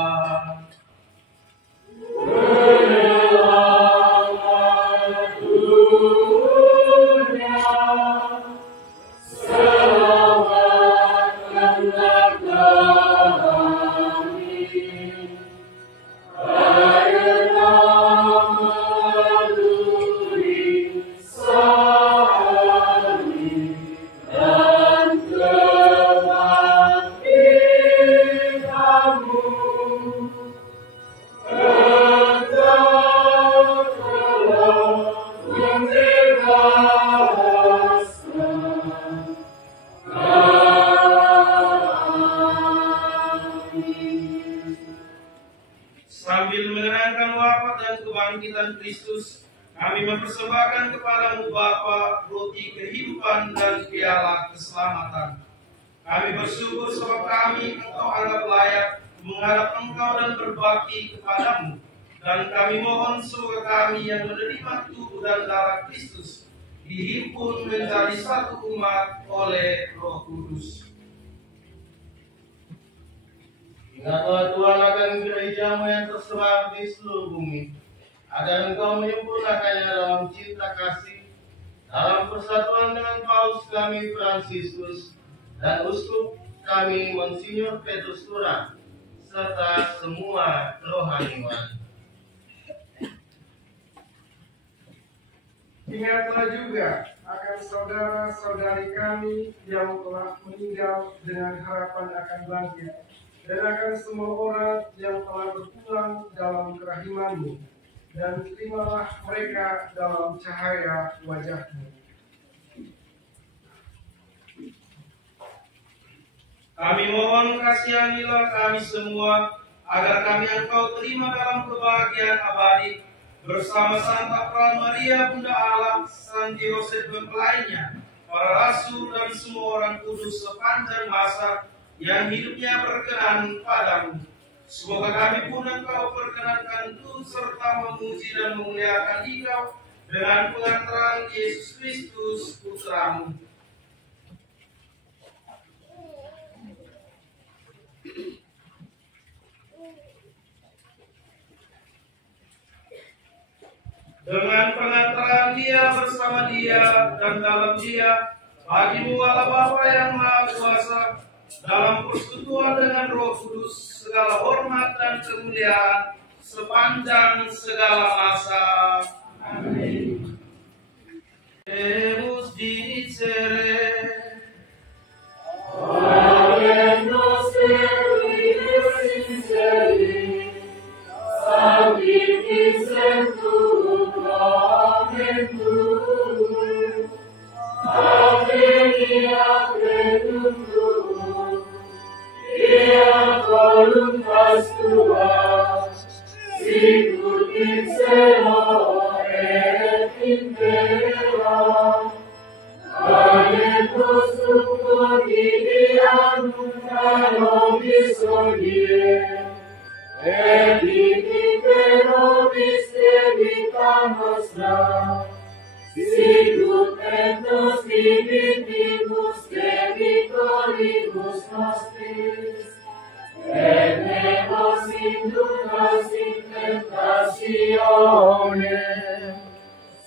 Sambil mengenangkan wafat dan kebangkitan Kristus, kami mempersembahkan kepadamu Bapa roti kehidupan dan piala keselamatan. Kami bersyukur sebab kami Engkau anggap layak menghadap Engkau dan berbakti kepadamu. Dan kami mohon semoga kami yang menerima tubuh dan darah Kristus dihimpun menjadi satu umat oleh Roh Kudus. Ingatlah Tuhan akan gerejamu yang tersebar di seluruh bumi, agar Engkau menyempurnakannya dalam cinta kasih, dalam persatuan dengan Paus kami Fransiskus dan Uskup kami Monsinyur Petrus Turang, serta semua rohaniwan. Ingatlah juga akan saudara-saudari kami yang telah meninggal dengan harapan akan bangkit, dan akan semua orang yang telah berpulang dalam kerahiman-Mu, dan terimalah mereka dalam cahaya wajah-Mu. Kami mohon kasihanilah kami semua, agar kami Engkau terima dalam kebahagiaan abadi, bersama Santa Peran Maria Bunda Allah, San Yosef mempelainya, para rasul dan semua orang kudus sepanjang masa yang hidupnya berkenan padamu. Semoga kami pun Engkau perkenankan turut serta memuji dan memuliakan Engkau dengan pengantaran Yesus Kristus Putra-Mu. Dengan pengantaran Dia, bersama Dia, dan dalam Dia, bagi-Mu Allah Bapa yang Maha Kuasa, dalam persekutuan dengan Roh Kudus, segala hormat dan kemuliaan sepanjang segala masa. Amin. Deus dicere. Habemus Deus sinceri, sanctificetur nomen tuum, advenia credum tuum, voluntas tua sicut in cielo et in terra, Anetus succo didianum nobis hodie, et dimitte nobis debita nostra, sicut et nos dimittimus debitoribus nostris, et ne nos inducas in tentationem,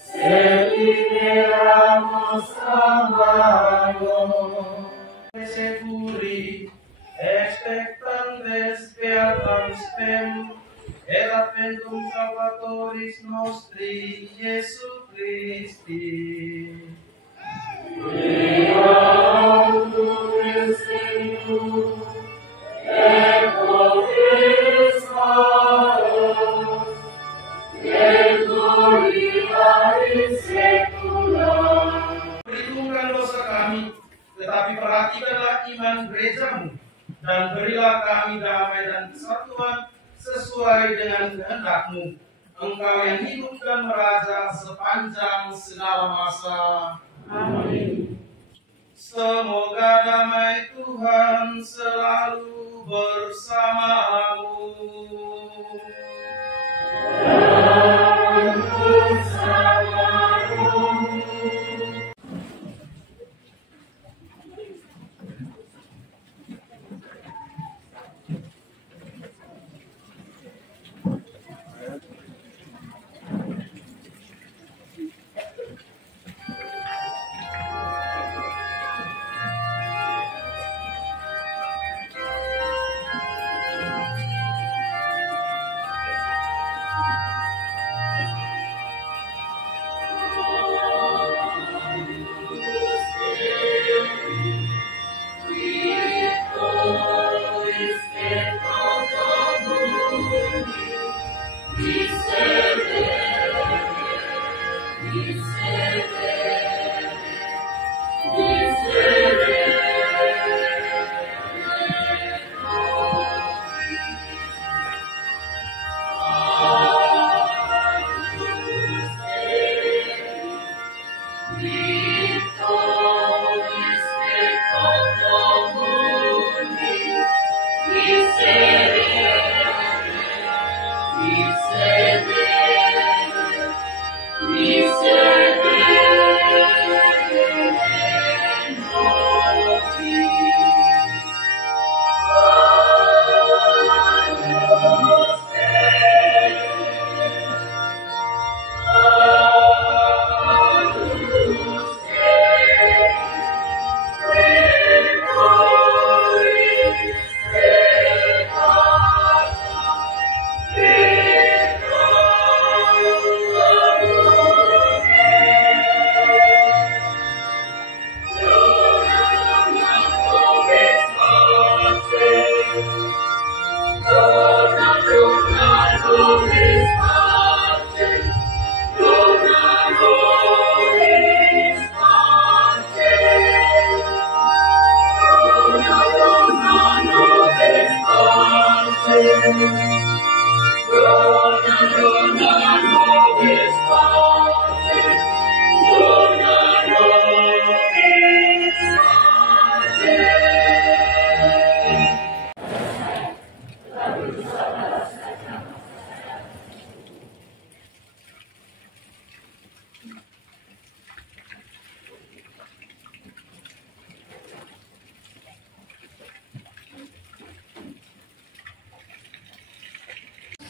sed liberamus a malo. Securi, expectantes beatam spem, et adventum salvatoris nostri, Iesu Christi. Deum Christum, et vobis salus, et gloria in secula. Perhitungkan dosa kami, tetapi perhatikanlah iman gerejamu, dan berilah kami damai dan kesatuan sesuai dengan kehendak-Mu. Engkau yang hidup dan meraja sepanjang segala masa. Amin. Semoga damai Tuhan selalu bersamamu. Dan bersamamu.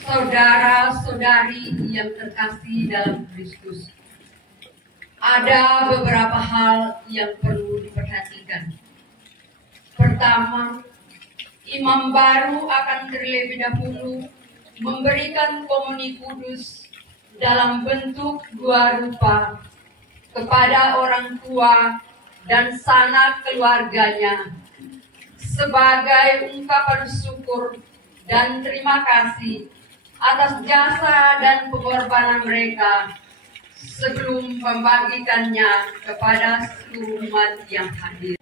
Saudara-saudari yang terkasih dalam Kristus, ada beberapa hal yang perlu diperhatikan. Pertama, imam baru akan terlebih dahulu memberikan komuni kudus dalam bentuk dua rupa kepada orang tua dan sanak keluarganya sebagai ungkapan syukur dan terima kasih atas jasa dan pengorbanan mereka sebelum membagikannya kepada seluruh umat yang hadir.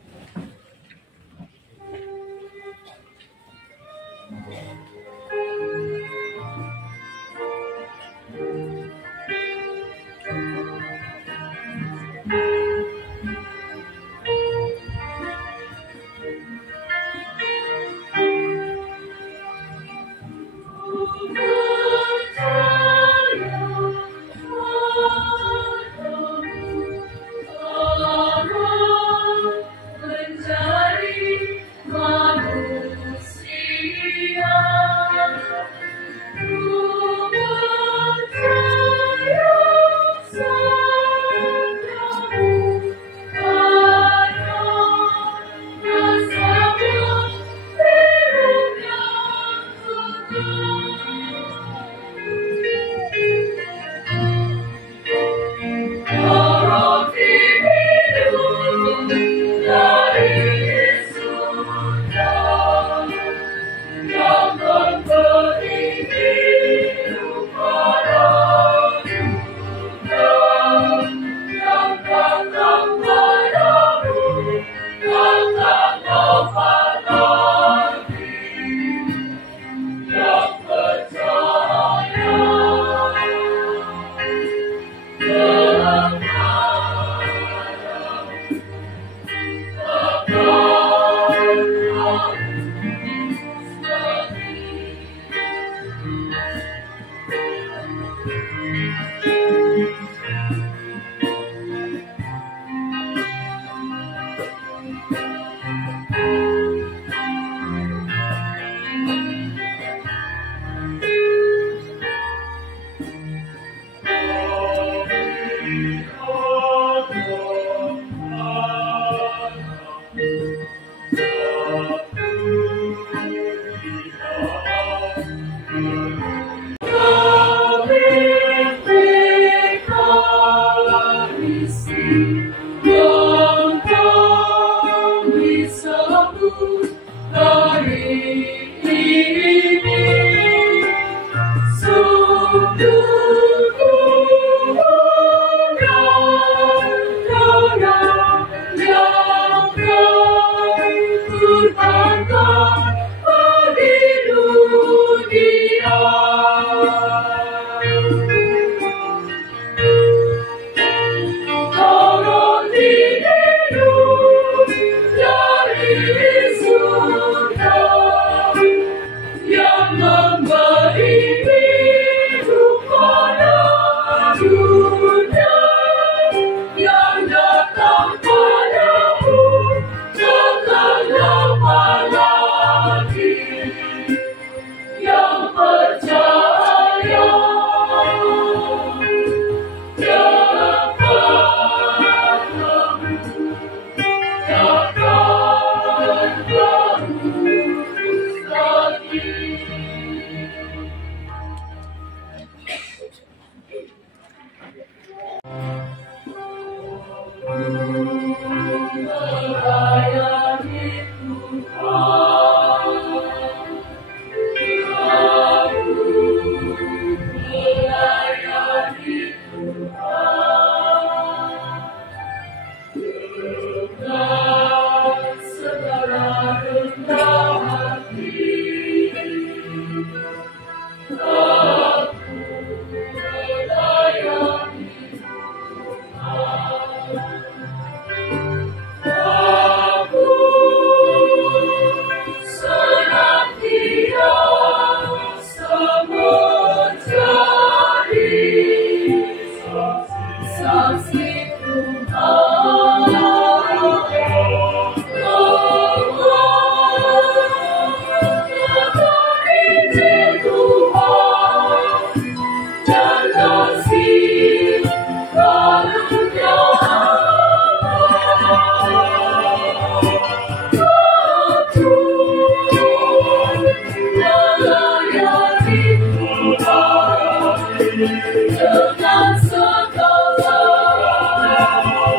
dengan segala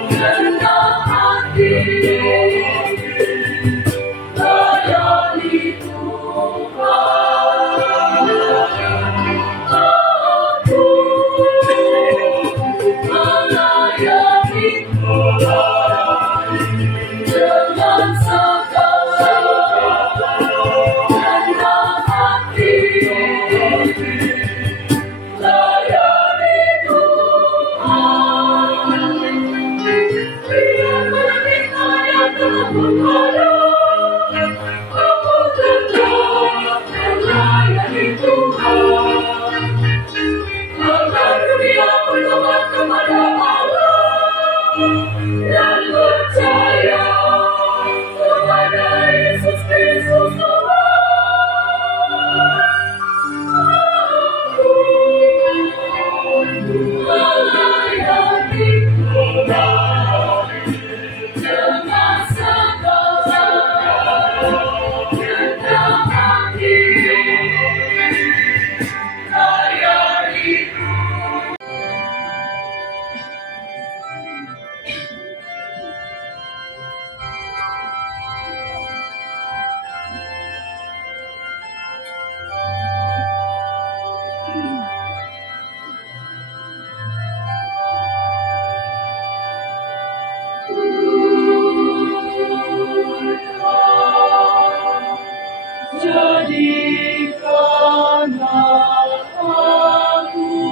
rendah hati layani Tuhan. Aku melayani Tuhan dengan segala rendah hati layani Tuhan. Biar menikah yang telah mengada, aku tetap melayani Tuhan. Agar dunia bertobat kepada Allah dan percaya kepada Yesus Kristus Tuhan. Aku melayani Tuhan dengan segala rendah hati layani jadikanlah aku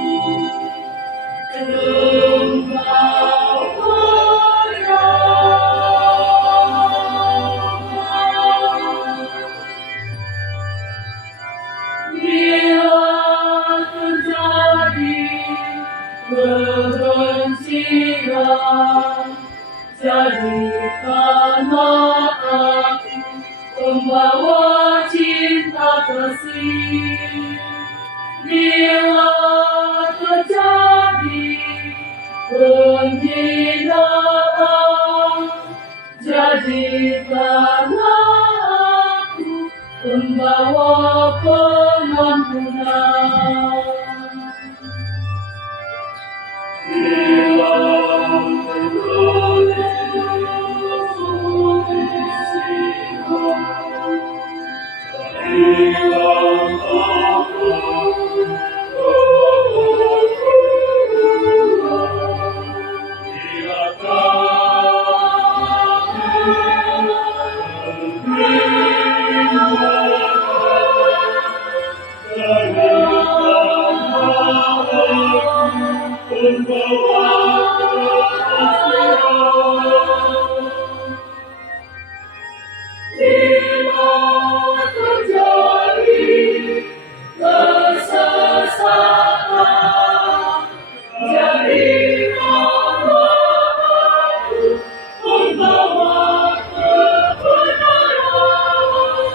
bila terjadi kebencian, jadikanlah aku pembawa cinta kasih. Bila terjadi penghinaan, jadikanlah aku pembawa pengampunan. Bila terjadi kesesatan, jadikanlah aku pembawa kebenaran.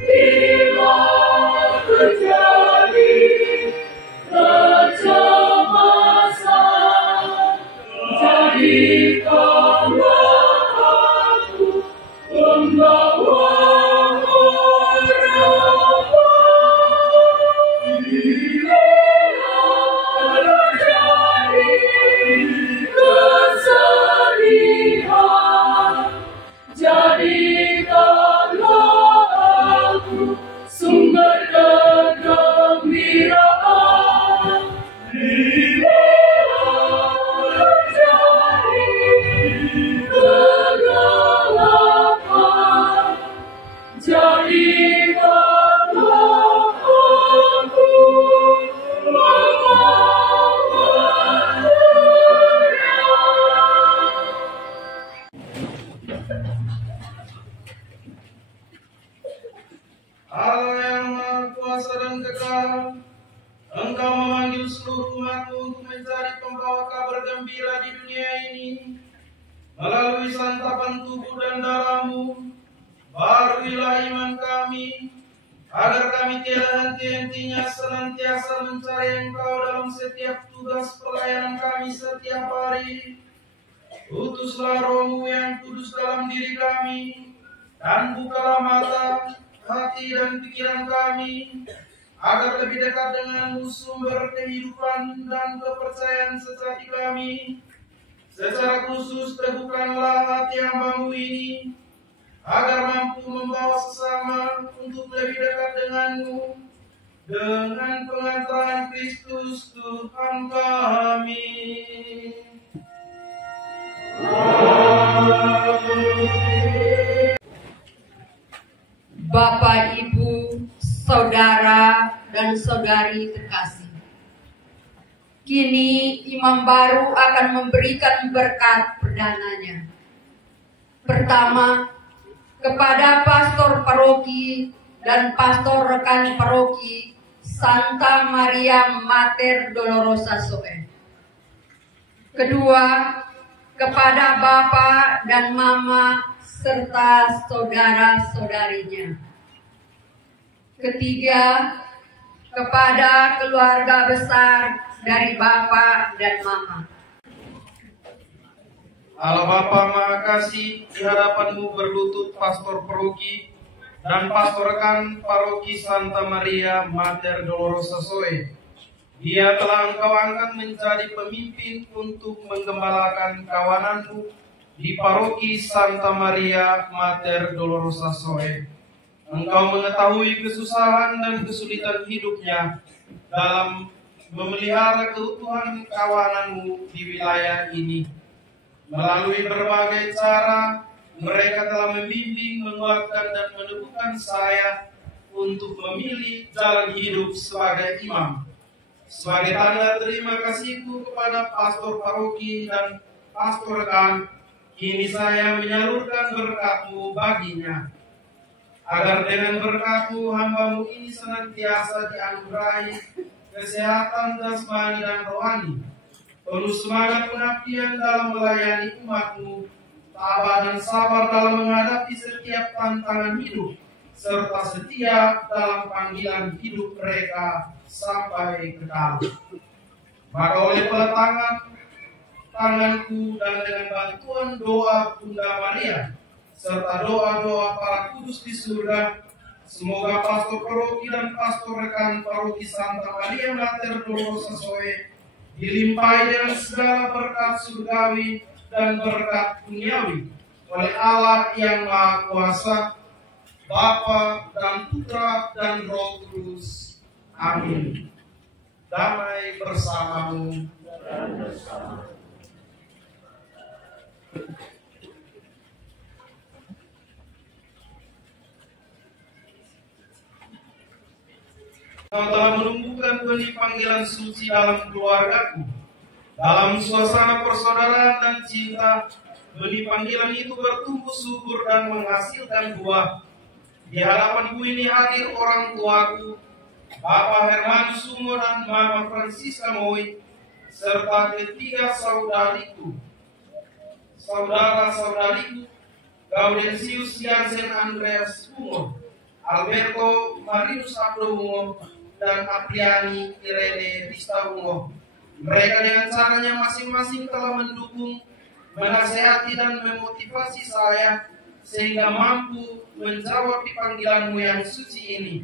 Bila terjadi kecemasan, jadikanlah aku pembawa harapan. Bila terjadi kesedihan, jadikanlah aku sumber kegembiraan. Bila terjadi kegelapan, jadikanlah aku pengawalan. Allah yang Maha Kuasa dan Kekal, Engkau memanggil seluruh umat-Mu untuk mencari pembawa kabar gembira di dunia ini. Melalui santapan tubuh dan darah-Mu, baruilah iman kami, agar kami tiada henti-hentinya senantiasa mencari Engkau dalam setiap tugas pelayanan kami setiap hari. Utuslah Roh-Mu yang kudus dalam diri kami, dan bukalah mata, hati dan pikiran kami, agar lebih dekat denganmu sumber kehidupan dan kepercayaan sejati kami. Secara khusus teguhkanlah hati hamba-Mu ini, agar mampu membawa sesama untuk lebih dekat denganmu, dengan pengantaran Kristus Tuhan kami. Bapak, Ibu, saudara, dan saudari terkasih, kini imam baru akan memberikan berkat perdananya. Pertama, kepada pastor paroki dan pastor rekan paroki Santa Maria Mater Dolorosa Zoe. Kedua, kepada Bapak dan Mama serta saudara-saudarinya. Ketiga, kepada keluarga besar dari Bapak dan Mama. Allah Bapa Maha Kasih, di hadapan-Mu berlutut pastor paroki dan pastor rekan paroki Santa Maria Mater Dolorosa Zoe. Dia telah Engkau angkat menjadi pemimpin untuk menggembalakan kawanan-Mu di paroki Santa Maria Mater Dolorosa Zoe. Engkau mengetahui kesusahan dan kesulitan hidupnya dalam memelihara keutuhan kawanan-Mu di wilayah ini. Melalui berbagai cara, mereka telah membimbing, menguatkan, dan meneguhkan saya untuk memilih jalan hidup sebagai imam. Sebagai tanda terima kasihku kepada pastor paroki dan pastor rekan, kini saya menyalurkan berkat-Mu baginya, agar dengan berkat-Mu hamba-Mu ini senantiasa dianugerahi kesehatan jasmani dan rohani, penuh semangat pengabdian dalam melayani umat-Mu, tabah dan sabar dalam menghadapi setiap tantangan hidup, serta setia dalam panggilan hidup mereka sampai kekal. Maka oleh peletangan tanganku dan dengan bantuan doa Bunda Maria serta doa-doa para kudus di surga, semoga pastor paroki dan pastor rekan paroki Santa Maria Mater Dolorosa Zoe dilimpahi dengan segala berkat surgawi dan berkat duniawi oleh Allah yang Maha Kuasa, Bapa dan Putra dan Roh Kudus. Amin. Damai bersamamu. Kau telah menumbuhkan benih panggilan suci dalam keluargaku. Dalam suasana persaudaraan dan cinta, benih panggilan itu bertumbuh subur dan menghasilkan buah. Di hadapanku ini hadir orang tuaku, Bapak Herman Sumo dan Mama Francisca Moi, serta ketiga saudariku, saudara-saudariku, Gaudensius Jansen Andreas Sumo, Alberto Marinus Abdo Ungo, dan Apriani Irene Rista Ungo. Mereka dengan caranya masing-masing telah mendukung, menasehati dan memotivasi saya sehingga mampu menjawab panggilan-Mu yang suci ini.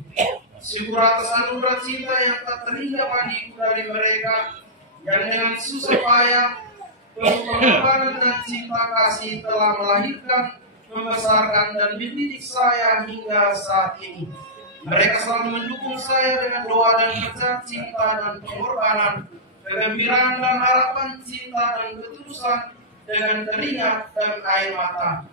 Syukur atas anugerah cinta yang tak terhingga bagiku dari mereka yang dengan susah payah, penuh pengorbanan dan cinta kasih telah melahirkan, membesarkan dan mendidik saya hingga saat ini. Mereka selalu mendukung saya dengan doa dan kerja cinta dan pengorbanan, kegembiraan dan harapan cinta dan ketulusan dengan keringat dan air mata.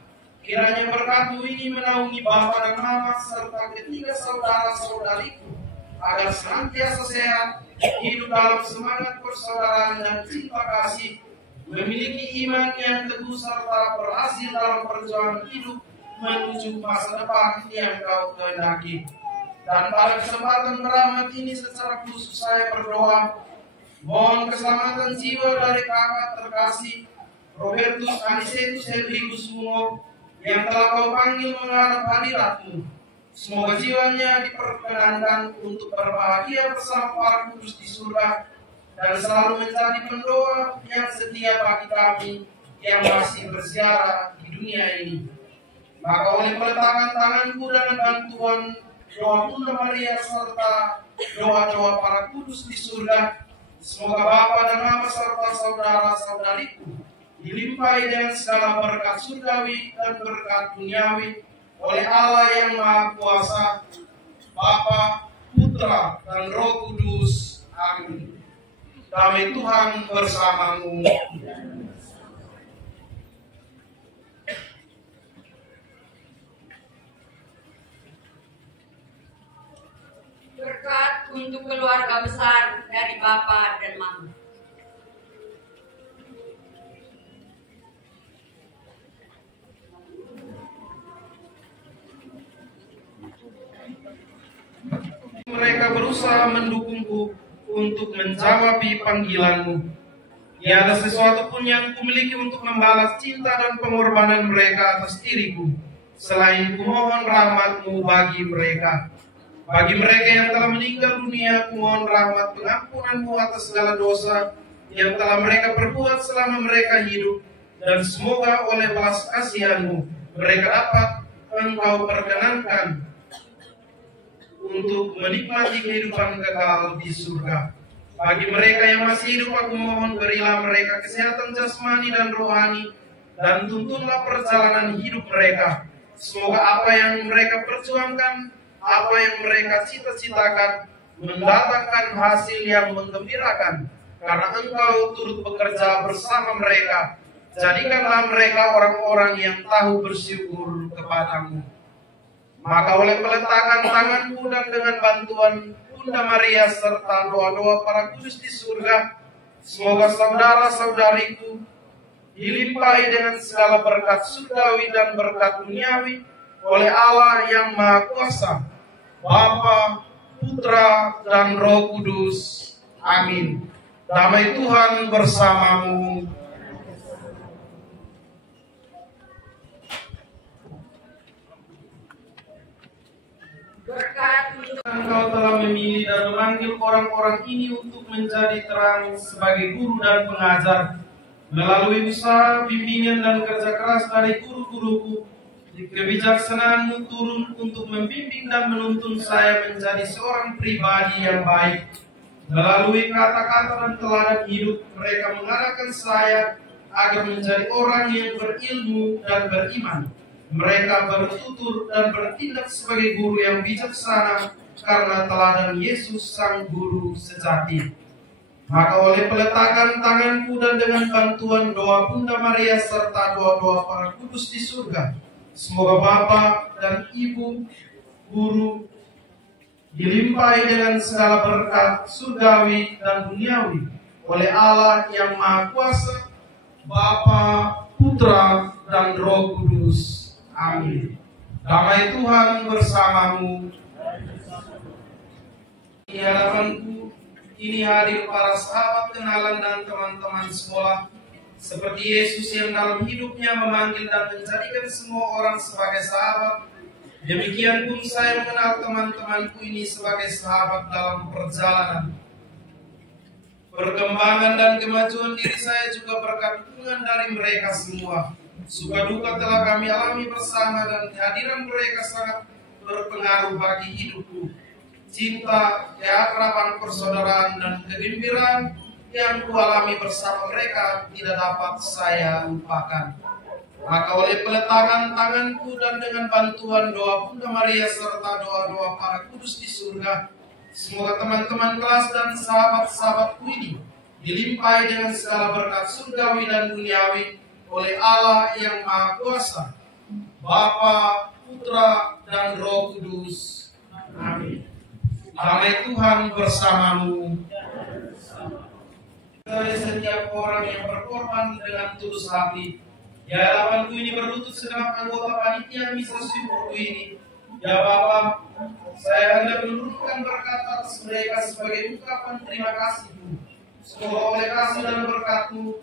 Kiranya berkat-Mu ini menaungi Bapa dan Mama serta ketiga saudara-saudariku, agar senantiasa sehat, hidup dalam semangat persaudaraan dan cinta kasih, memiliki iman yang teguh serta berhasil dalam perjuangan hidup menuju masa depan yang Kau kehendaki. Dan pada kesempatan keramat ini secara khusus saya berdoa, mohon keselamatan jiwa dari kakak terkasih Robertus Anisetus Hendrikus Sumo yang telah Kau panggil menghadap hadirat-Mu. Semoga jiwanya diperkenankan untuk berbahagia bersama para kudus di surga dan selalu menjadi pendoa yang setia bagi kami yang masih berziarah di dunia ini. Maka oleh peletakan tanganku dan bantuan doa Bunda Maria serta doa-doa para kudus di surga. Semoga Bapa dan Mama serta saudara-saudariku dilimpahi dengan segala berkat surgawi dan berkat duniawi oleh Allah yang Maha Kuasa, Bapa, Putra, dan Roh Kudus. Amin. Damai Tuhan bersamamu. Berkat untuk keluarga besar dari Bapa dan Mama. Mereka berusaha mendukungku untuk menjawabi panggilanmu. Tiada sesuatu pun yang kumiliki untuk membalas cinta dan pengorbanan mereka atas diriku, selain kumohon rahmat-Mu bagi mereka. Bagi mereka yang telah meninggal dunia, kumohon rahmat pengampunan-Mu atas segala dosa yang telah mereka perbuat selama mereka hidup, dan semoga oleh belas kasihan-Mu mereka dapat Engkau perkenankan untuk menikmati kehidupan kekal di surga. Bagi mereka yang masih hidup, aku mohon berilah mereka kesehatan jasmani dan rohani, dan tuntunlah perjalanan hidup mereka. Semoga apa yang mereka perjuangkan, apa yang mereka cita-citakan, mendatangkan hasil yang menggembirakan, karena Engkau turut bekerja bersama mereka. Jadikanlah mereka orang-orang yang tahu bersyukur kepadamu. Maka oleh peletakan tanganku dan dengan bantuan Bunda Maria serta doa-doa para kudus di surga, semoga saudara-saudariku dilimpahi dengan segala berkat surgawi dan berkat duniawi oleh Allah yang Maha Kuasa, Bapa, Putra, dan Roh Kudus. Amin. Damai Tuhan bersamamu. Berkat untuk Engkau telah memilih dan memanggil orang-orang ini untuk menjadi terang sebagai guru dan pengajar. Melalui usaha, bimbingan, dan kerja keras dari guru-guruku, kebijaksanaan-Mu turun untuk membimbing dan menuntun saya menjadi seorang pribadi yang baik. Melalui kata-kata dan teladan hidup, mereka mengarahkan saya agar menjadi orang yang berilmu dan beriman. Mereka bertutur dan bertindak sebagai guru yang bijaksana karena teladan Yesus sang guru sejati. Maka oleh peletakan tanganku dan dengan bantuan doa Bunda Maria serta doa-doa para kudus di surga, semoga Bapa dan Ibu Guru dilimpahi dengan segala berkat surgawi dan duniawi oleh Allah yang Maha Kuasa, Bapa, Putra, dan Roh Kudus. Amin. Damai Tuhan bersamamu. Di hadapanku ini hadir para sahabat kenalan dan teman-teman sekolah, seperti Yesus yang dalam hidupnya memanggil dan menjadikan semua orang sebagai sahabat. Demikian pun saya mengenal teman-temanku ini sebagai sahabat dalam perjalanan. Perkembangan dan kemajuan diri saya juga berkat dukungan dari mereka semua. Suka duka telah kami alami bersama dan kehadiran mereka sangat berpengaruh bagi hidupku. Cinta, keakraban, persaudaraan, dan kegembiraan yang kualami bersama mereka tidak dapat saya lupakan. Maka oleh peletakan tanganku dan dengan bantuan doa Bunda Maria serta doa-doa para kudus di surga, semoga teman-teman kelas dan sahabat-sahabatku ini dilimpahi dengan segala berkat surgawi dan duniawi oleh Allah yang Maha Kuasa, Bapa, Putra, dan Roh Kudus. Amin. Damai Tuhan bersamamu. Dari setiap orang yang berkorban dengan tulus hati, di hadapanku ini berlutut segenap anggota panitia misa syukurku ini. Ya Bapa, saya hendak menurunkan berkat atas mereka sebagai ungkapan terima kasih-Mu. Semoga oleh kasih dan berkat-Mu,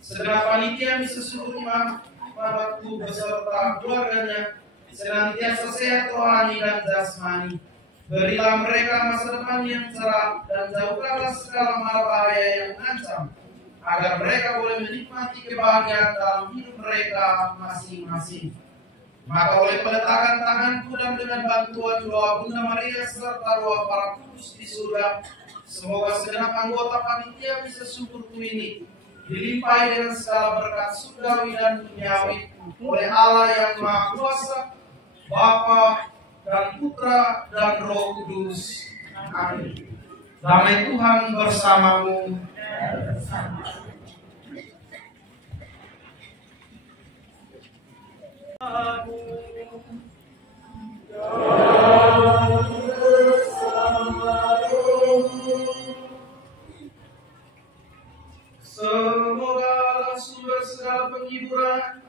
segenap panitia misa syukur Imam Babatku beserta keluarganya senantiasa sehat rohani dan jasmani. Berilah mereka masa depan yang cerah dan jauhkanlah segala mara bahaya yang mengancam, agar mereka boleh menikmati kebahagiaan dalam hidup mereka masing-masing. Maka oleh peletakan tanganku dan dengan bantuan doa Bunda Maria serta doa para kudus di surga, semoga segenap anggota panitia bisa syukurku ini dilimpahi dengan segala berkat surgawi dan duniawi oleh Allah yang Maha Kuasa, Bapa dan Putra dan Roh Kudus. Amin. Damai Tuhan bersamamu. Semoga Allah sumber segala penghiburan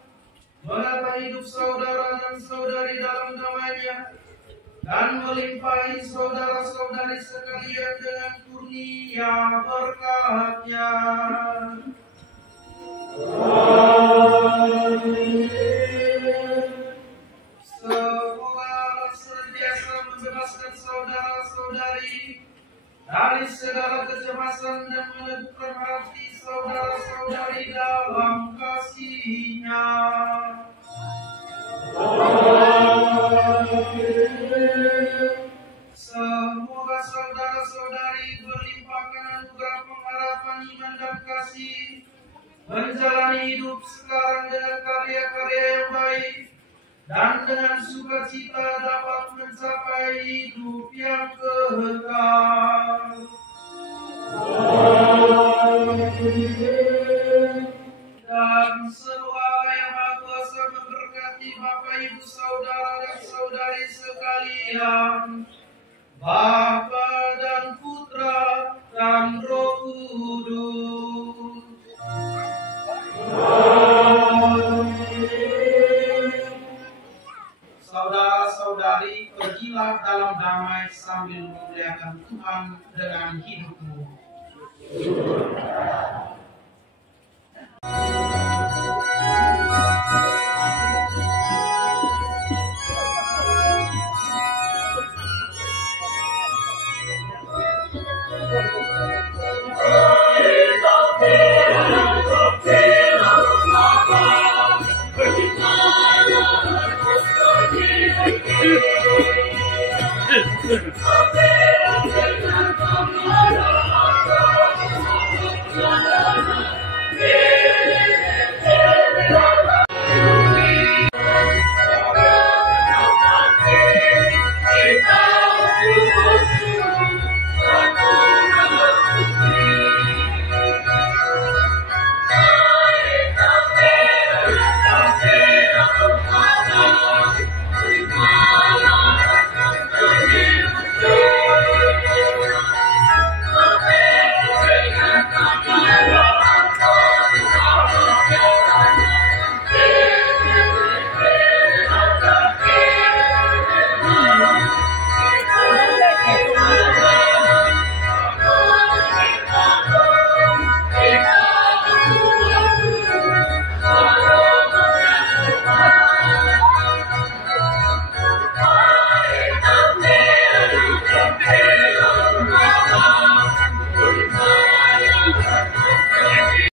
menata hidup saudara dan saudari dalam damai-Nya dan melimpahi saudara-saudari sekalian dengan kurnia berkat-Nya. Semoga Allah senantiasa membebaskan saudara-saudari dari segala kecemasan dan meneguhkan hati saudara-saudari dalam kasih-Nya. Semoga saudara-saudari berlimpahkan anugerah pengharapan iman dan kasih, menjalani hidup sekarang dengan karya-karya yang baik, dan dengan sukacita dapat mencapai hidup yang kekal. Dan semoga Allah yang Maha Kuasa memberkati Bapak Ibu saudara dan saudari sekalian, Bapa dan Putra dan Roh Kudus. Saudara-saudari, pergilah dalam damai sambil memuliakan Tuhan dengan hidupmu. Thank you.